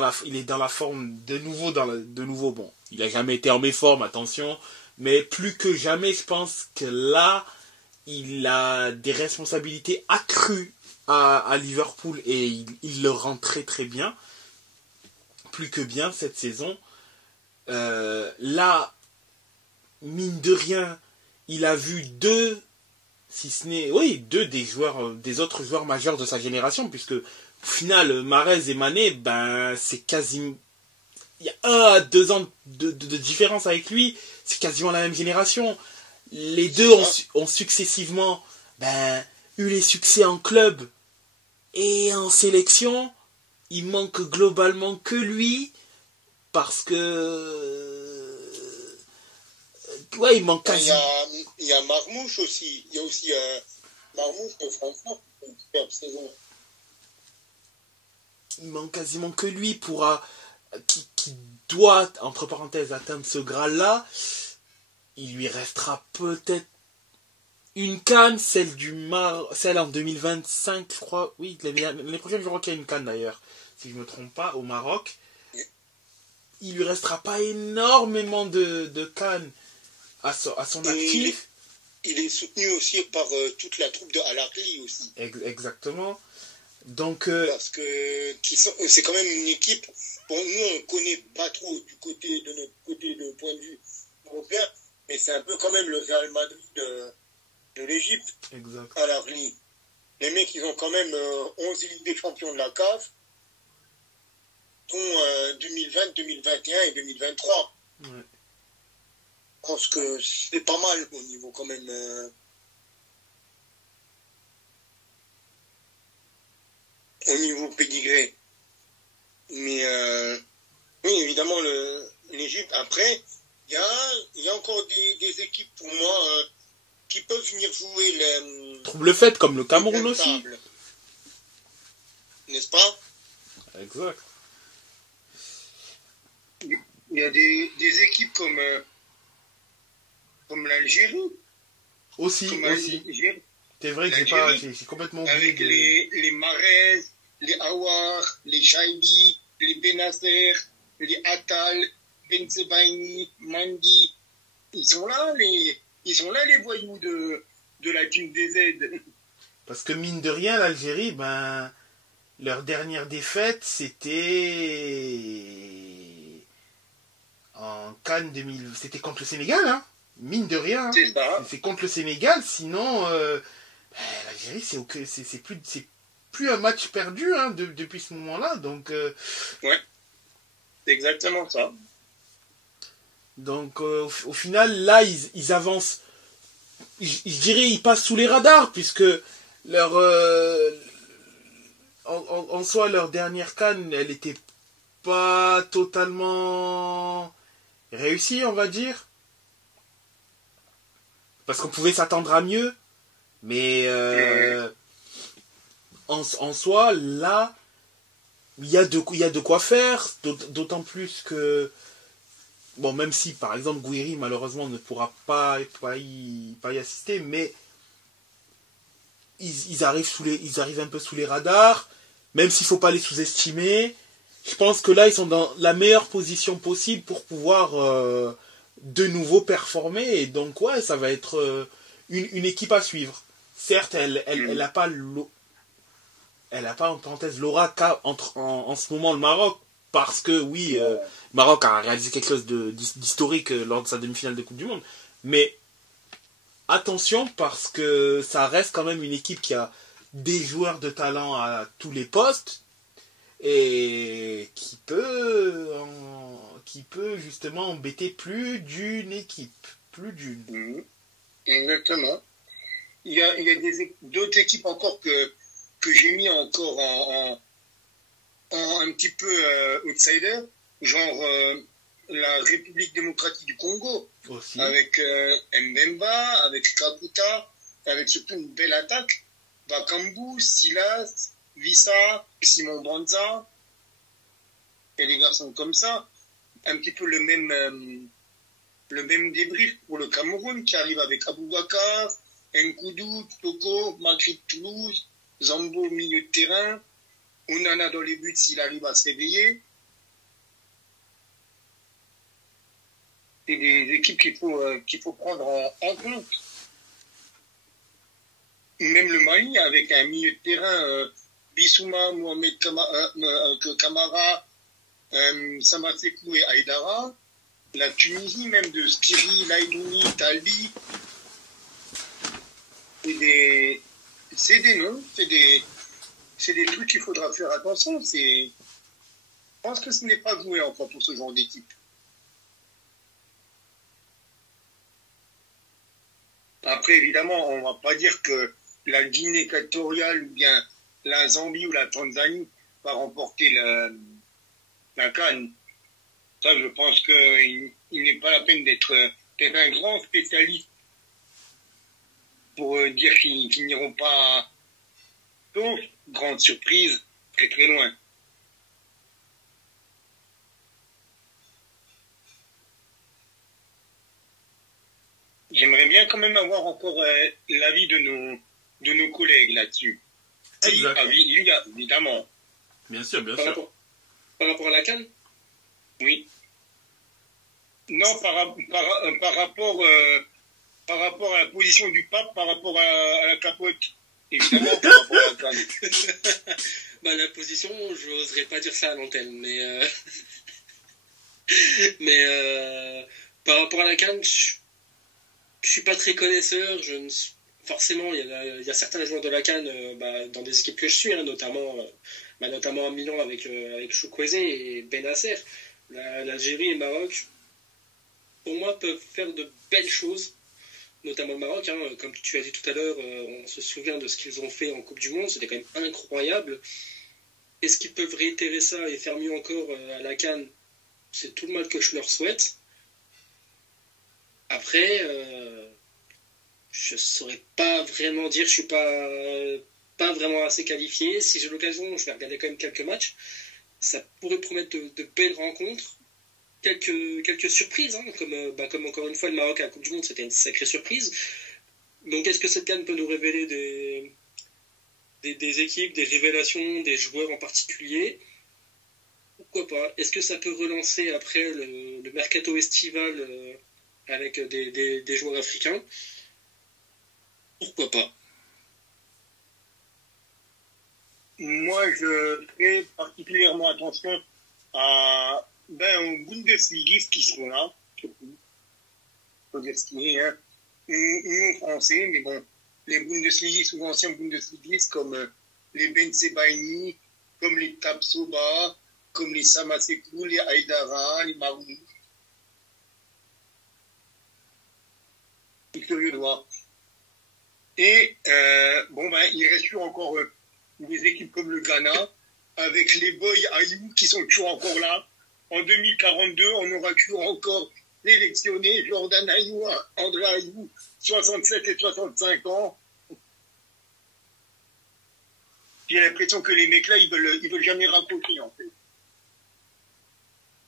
la forme de nouveau, bon, il a jamais été en méforme, attention, mais plus que jamais, je pense que là, il a des responsabilités accrues à Liverpool et il le rend très très bien, plus que bien cette saison. Là, mine de rien, il a vu deux des autres joueurs majeurs de sa génération, puisque au final, Mahrez et Mané, c'est quasiment, il y a 1 à 2 ans de différence avec lui, c'est quasiment la même génération. Les deux ont successivement eu les succès en club et en sélection. Il manque globalement que lui, parce que il manque quasiment. Il y a Marmouche aussi. Il y a aussi Marmouche de Francfort qui fait une superbe saison. Il manque quasiment que lui qui doit, entre parenthèses, atteindre ce Graal-là. Il lui restera peut-être une CAN, celle en 2025, je crois. Oui, l'année prochaine, je crois qu'il y a une CAN d'ailleurs, si je ne me trompe pas, au Maroc. Il lui restera pas énormément de CAN à son actif. Il est soutenu aussi par toute la troupe de Al-Ahly aussi. Exactement. Donc, parce que c'est quand même une équipe. Bon, nous on connaît pas trop de notre côté de point de vue européen, mais c'est un peu quand même le Real Madrid de l'Égypte. Exact. Al-Ahly. Les mecs, ils ont quand même 11 Ligues des champions de la CAF, dont 2020, 2021 et 2023. Ouais. Je pense que c'est pas mal au niveau quand même. Au niveau pédigré. Mais oui, évidemment, l'Égypte. Après, il y a encore des équipes pour moi qui peuvent venir jouer les. Trouble fait comme le Cameroun aussi. N'est-ce pas? Exact. Il y a des équipes comme l'Algérie. Aussi. C'est vrai que j'ai complètement oublié. Avec les Mahrez, les Aouar, les Chaibi, les Benasser, les Attal, Ben Sebaini, Mandi. Ils sont là les voyous de la team des Z. Parce que mine de rien, l'Algérie, leur dernière défaite, c'était en CAN 2000. C'était contre le Sénégal, hein. Mine de rien. C'est ça. C'est contre le Sénégal, sinon l'Algérie, c'est plus un match perdu, hein, depuis ce moment-là. Donc ouais. C'est exactement ça. Donc au final, là, ils avancent. Je dirais, ils passent sous les radars, puisque leur en soi, leur dernière CAN, elle n'était pas totalement réussie, on va dire. Parce qu'on pouvait s'attendre à mieux. Mais en soi, là, il y a de quoi faire. D'autant plus que, bon, même si, par exemple, Gouiri, malheureusement, ne pourra pas y assister, mais ils arrivent un peu sous les radars, même s'il ne faut pas les sous-estimer. Je pense que là, ils sont dans la meilleure position possible pour pouvoir de nouveau performer. Et donc, ouais, ça va être une équipe à suivre. certes, elle n'a pas en parenthèse l'aura qu'a en ce moment le Maroc, parce que oui, le Maroc a réalisé quelque chose d'historique lors de sa demi-finale de Coupe du Monde, mais attention, parce que ça reste quand même une équipe qui a des joueurs de talent à tous les postes, et qui peut justement embêter plus d'une équipe. Plus d'une. Exactement. Il y a d'autres équipes encore que j'ai mis encore en un petit peu outsider, genre la République démocratique du Congo, aussi. avec Mbemba, avec Kakuta, avec surtout une belle attaque, Bakambu, Silas, Vissa, Simon Banza, et les garçons comme ça, un petit peu le même débrief pour le Cameroun qui arrive avec Aboubakar, Nkoudou, Toko, Maghrib Toulouse, Zambo au milieu de terrain, Onana dans les buts s'il arrive à se réveiller. C'est des équipes qu'il faut prendre en compte. Même le Mali avec un milieu de terrain, Bissouma, Mohamed Kamara, Samasekou et Aïdara. La Tunisie même de Skiri, Laïdouni, Talbi. C'est des noms, c'est des trucs qu'il faudra faire attention. Je pense que ce n'est pas joué encore pour ce genre d'équipe. Après, évidemment, on ne va pas dire que la Guinée équatoriale ou bien la Zambie ou la Tanzanie va remporter la CAN. Ça, je pense qu'il n'est pas la peine d'être un grand spécialiste pour dire qu'ils n'iront pas, sauf grande surprise, très très loin. J'aimerais bien quand même avoir encore l'avis de nos collègues là-dessus. Si, avis, il y a, évidemment. Bien sûr, bien sûr. Par rapport à la CAN ? Oui. Non, par rapport à la position du pape, par rapport à la capote. Évidemment, par rapport à la CAN. La position, je n'oserais pas dire ça à l'antenne, mais par rapport à la CAN, je suis pas très connaisseur. Forcément, il y a certains joueurs de la CAN dans des équipes que je suis, hein, notamment à Milan avec Chukwueze et Benasser. L'Algérie et le Maroc, pour moi, peuvent faire de belles choses, notamment le Maroc. Hein, comme tu as dit tout à l'heure, on se souvient de ce qu'ils ont fait en Coupe du Monde, c'était quand même incroyable. Est-ce qu'ils peuvent réitérer ça et faire mieux encore à la CAN ? C'est tout le mal que je leur souhaite. Après, je saurais pas vraiment dire, je suis pas vraiment assez qualifié. Si j'ai l'occasion, je vais regarder quand même quelques matchs. Ça pourrait promettre de belles rencontres, quelques surprises, hein, comme encore une fois le Maroc à la Coupe du Monde, c'était une sacrée surprise. Donc est-ce que cette CAN peut nous révéler des équipes, des révélations, des joueurs en particulier ? Pourquoi pas ? Est-ce que ça peut relancer après le mercato estival avec des joueurs africains ? Pourquoi pas ? Moi, je ferai particulièrement attention aux Bundesligistes qui seront là, surtout. Faut dire ce qui est, hein. Nous, français, mais bon, les Bundesligistes ou anciens Bundesligistes comme les Ben Sebaini, comme les Tapsoba, comme les Samasekou, les Aïdara, les Marou. C'est curieux de voir. Et, il reste toujours encore des équipes comme le Ghana, avec les Boys Ayou qui sont toujours encore là. En 2042, on aura toujours encore sélectionné Jordan Ayou, André Ayou, 67 et 65 ans. J'ai l'impression que les mecs là, ils veulent jamais raccrocher, en fait.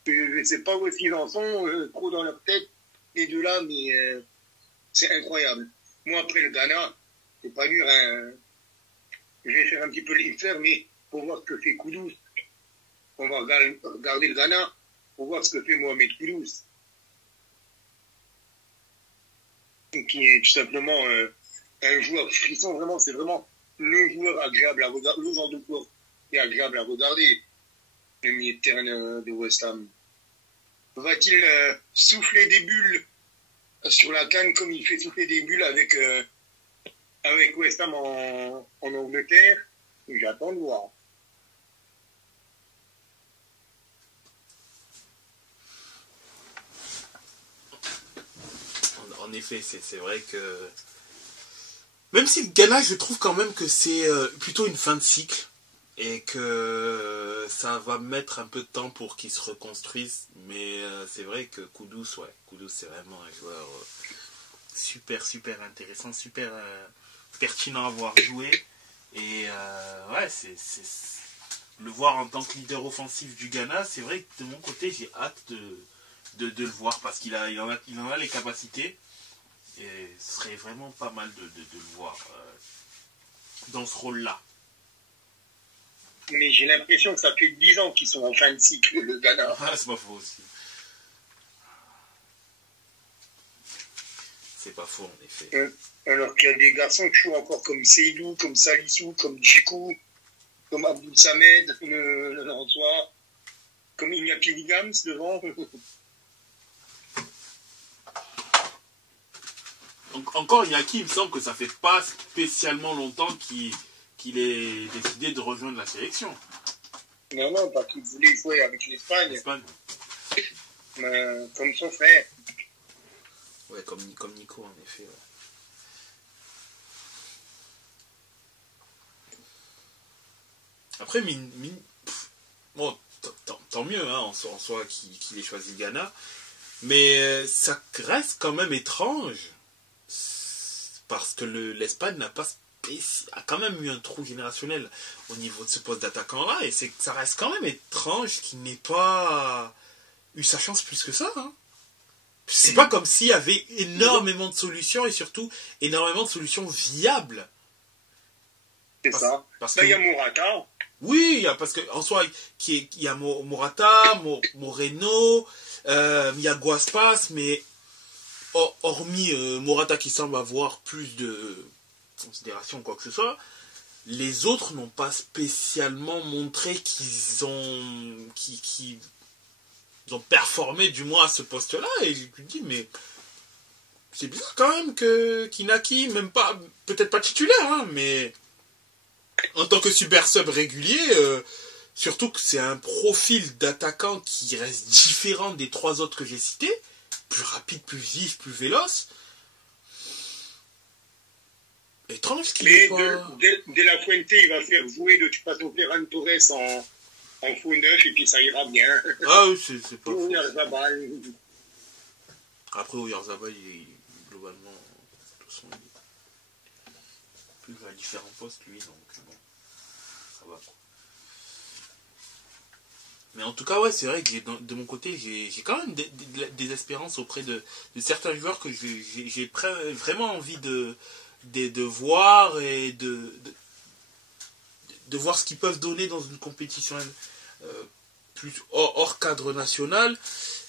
Je ne sais pas où ils en sont, trop dans leur tête, les deux là, mais c'est incroyable. Moi, après le Ghana, c'est pas dur, hein. Je vais faire un petit peu l'histoire, mais pour voir ce que fait Kudus. On va regarder le Ghana pour voir ce que fait Mohamed Kudus. Qui est tout simplement un joueur frisson, vraiment, c'est vraiment le joueur agréable à regarder, le genre de joueur qui est agréable à regarder, le milieu de terrain de West Ham. Va-t-il souffler des bulles sur la CAN comme il fait souffler des bulles avec West Ham en Angleterre? J'attends de voir. En effet, c'est vrai que... Même si le Ghana, je trouve quand même que c'est plutôt une fin de cycle et que ça va mettre un peu de temps pour qu'ils se reconstruisent. Mais c'est vrai que Kudus, c'est vraiment un joueur super intéressant, super pertinent à voir jouer. Et c'est le voir en tant que leader offensif du Ghana, c'est vrai que de mon côté, j'ai hâte de le voir parce qu'il en a les capacités. Et ce serait vraiment pas mal de le voir dans ce rôle-là. Mais j'ai l'impression que ça fait 10 ans qu'ils sont en fin de cycle, le Ghana. Ah, c'est pas faux aussi. C'est pas faux, en effet. Alors qu'il y a des garçons qui jouent encore comme Seydou, comme Salissou, comme Djikou, comme Abdul Samed, le Nantois, comme Iñaki Williams devant. Encore Iñaki, il me semble que ça fait pas spécialement longtemps qu'il ait décidé de rejoindre la sélection. Non, parce qu'il voulait jouer avec l'Espagne. Comme son frère. Ouais, comme Nico, en effet. Ouais. Après, bon, tant mieux, hein, en soi, qu'il ait choisi Ghana. Mais ça reste quand même étrange. Parce que l'Espagne a quand même eu un trou générationnel au niveau de ce poste d'attaquant-là. Et ça reste quand même étrange qu'il n'ait pas eu sa chance plus que ça. Hein. C'est pas comme s'il y avait énormément de solutions et surtout énormément de solutions viables. C'est ça. Parce qu'il y a Morata. Oui, parce qu'en soi, il y a Morata, Moreno, il y a Guaspas, mais hormis Morata qui semble avoir plus de considération ou quoi que ce soit, les autres n'ont pas spécialement montré qu'ils ont performé du moins à ce poste-là. Et je me dis, mais c'est bizarre quand même qu'Inaki, même pas, peut-être pas titulaire, hein, mais en tant que super sub régulier, surtout que c'est un profil d'attaquant qui reste différent des 3 autres que j'ai cités, plus rapide, plus vif, plus véloce. Étrange qu'il est pas... De la Fuente, il va faire jouer de toute façon Ferran Torres en faux neuf et puis ça ira bien. Ah oui, c'est pas faux. Après, Oyarzabal, il est globalement... De toute façon, il est plus à différents postes, lui, donc bon, ça va, quoi. Mais en tout cas, ouais, c'est vrai que de mon côté, j'ai quand même des espérances auprès de certains joueurs que j'ai vraiment envie de voir et de voir ce qu'ils peuvent donner dans une compétition plus hors cadre national.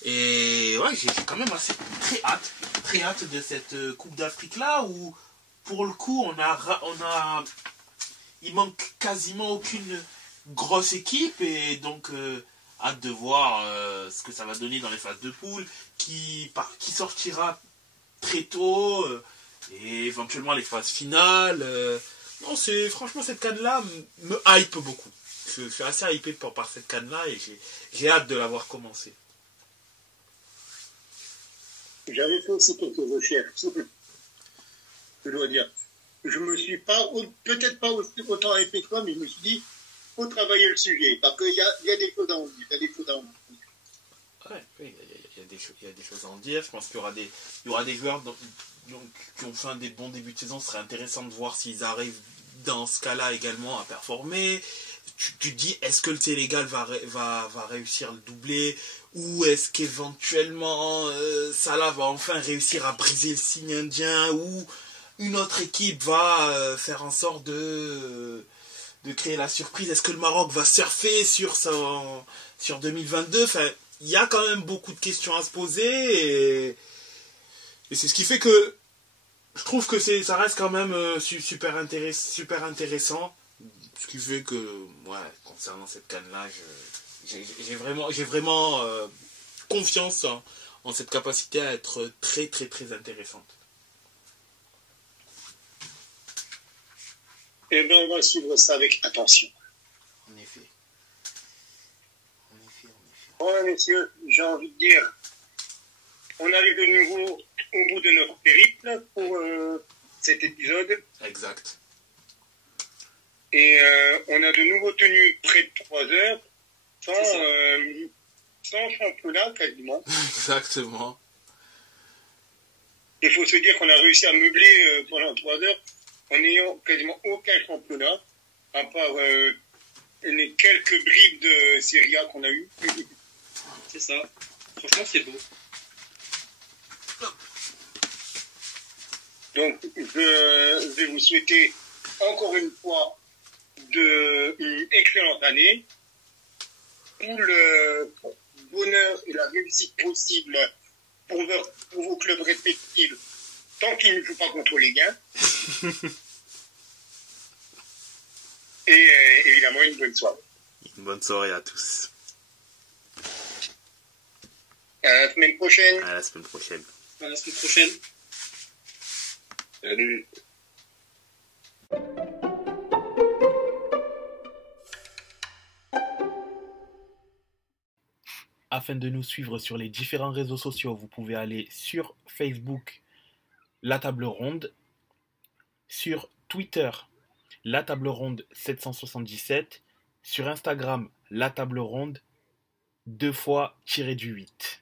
Et ouais, j'ai quand même très hâte de cette Coupe d'Afrique là où pour le coup il manque quasiment aucune grosse équipe et donc hâte de voir ce que ça va donner dans les phases de poule, qui sortira très tôt et éventuellement les phases finales. Non, franchement cette CAN-là me hype beaucoup. Je suis assez hypé par cette CAN-là et j'ai hâte de la voir commencer. J'avais fait aussi quelques recherches, je dois dire. Je me suis pas, peut-être pas autant hypé que toi, mais je me suis dit, faut travailler le sujet, parce qu'il y a des choses à en dire, Ouais, oui, il y a des choses à en dire. Je pense qu'il y aura des joueurs qui ont fait des bons débuts de saison. Ce serait intéressant de voir s'ils arrivent dans ce cas-là également à performer. Tu dis, est-ce que le Sénégal va réussir le doublé, ou est-ce qu'éventuellement Salah va enfin réussir à briser le signe indien, ou une autre équipe va faire en sorte de créer la surprise. Est-ce que le Maroc va surfer sur 2022? Enfin, il y a quand même beaucoup de questions à se poser et c'est ce qui fait que je trouve que ça reste quand même super intéressant. Ce qui fait que, ouais, concernant cette canne-là, j'ai vraiment confiance en cette capacité à être très très très intéressante. Eh bien, on va suivre ça avec attention. En effet. Bon, messieurs, j'ai envie de dire, on arrive de nouveau au bout de notre périple pour cet épisode. Exact. Et on a de nouveau tenu près de 3 heures sans championnat quasiment. Exactement. Il faut se dire qu'on a réussi à meubler pendant 3 heures en n'ayant quasiment aucun championnat, à part les quelques bribes de Serie A qu'on a eues. C'est ça. Franchement, c'est beau. Donc, je vais vous souhaiter encore une fois une excellente année, tout le bonheur et la réussite possible pour vos clubs respectifs, tant qu'ils ne jouent pas contre les gains. Et évidemment, une bonne soirée. Une bonne soirée à tous. À la semaine prochaine. À la semaine prochaine. À la semaine prochaine. Salut. Afin de nous suivre sur les différents réseaux sociaux, vous pouvez aller sur Facebook, La Table Ronde, sur Twitter, La Table Ronde 777, sur Instagram, La Table Ronde, 2 fois tiré du 8.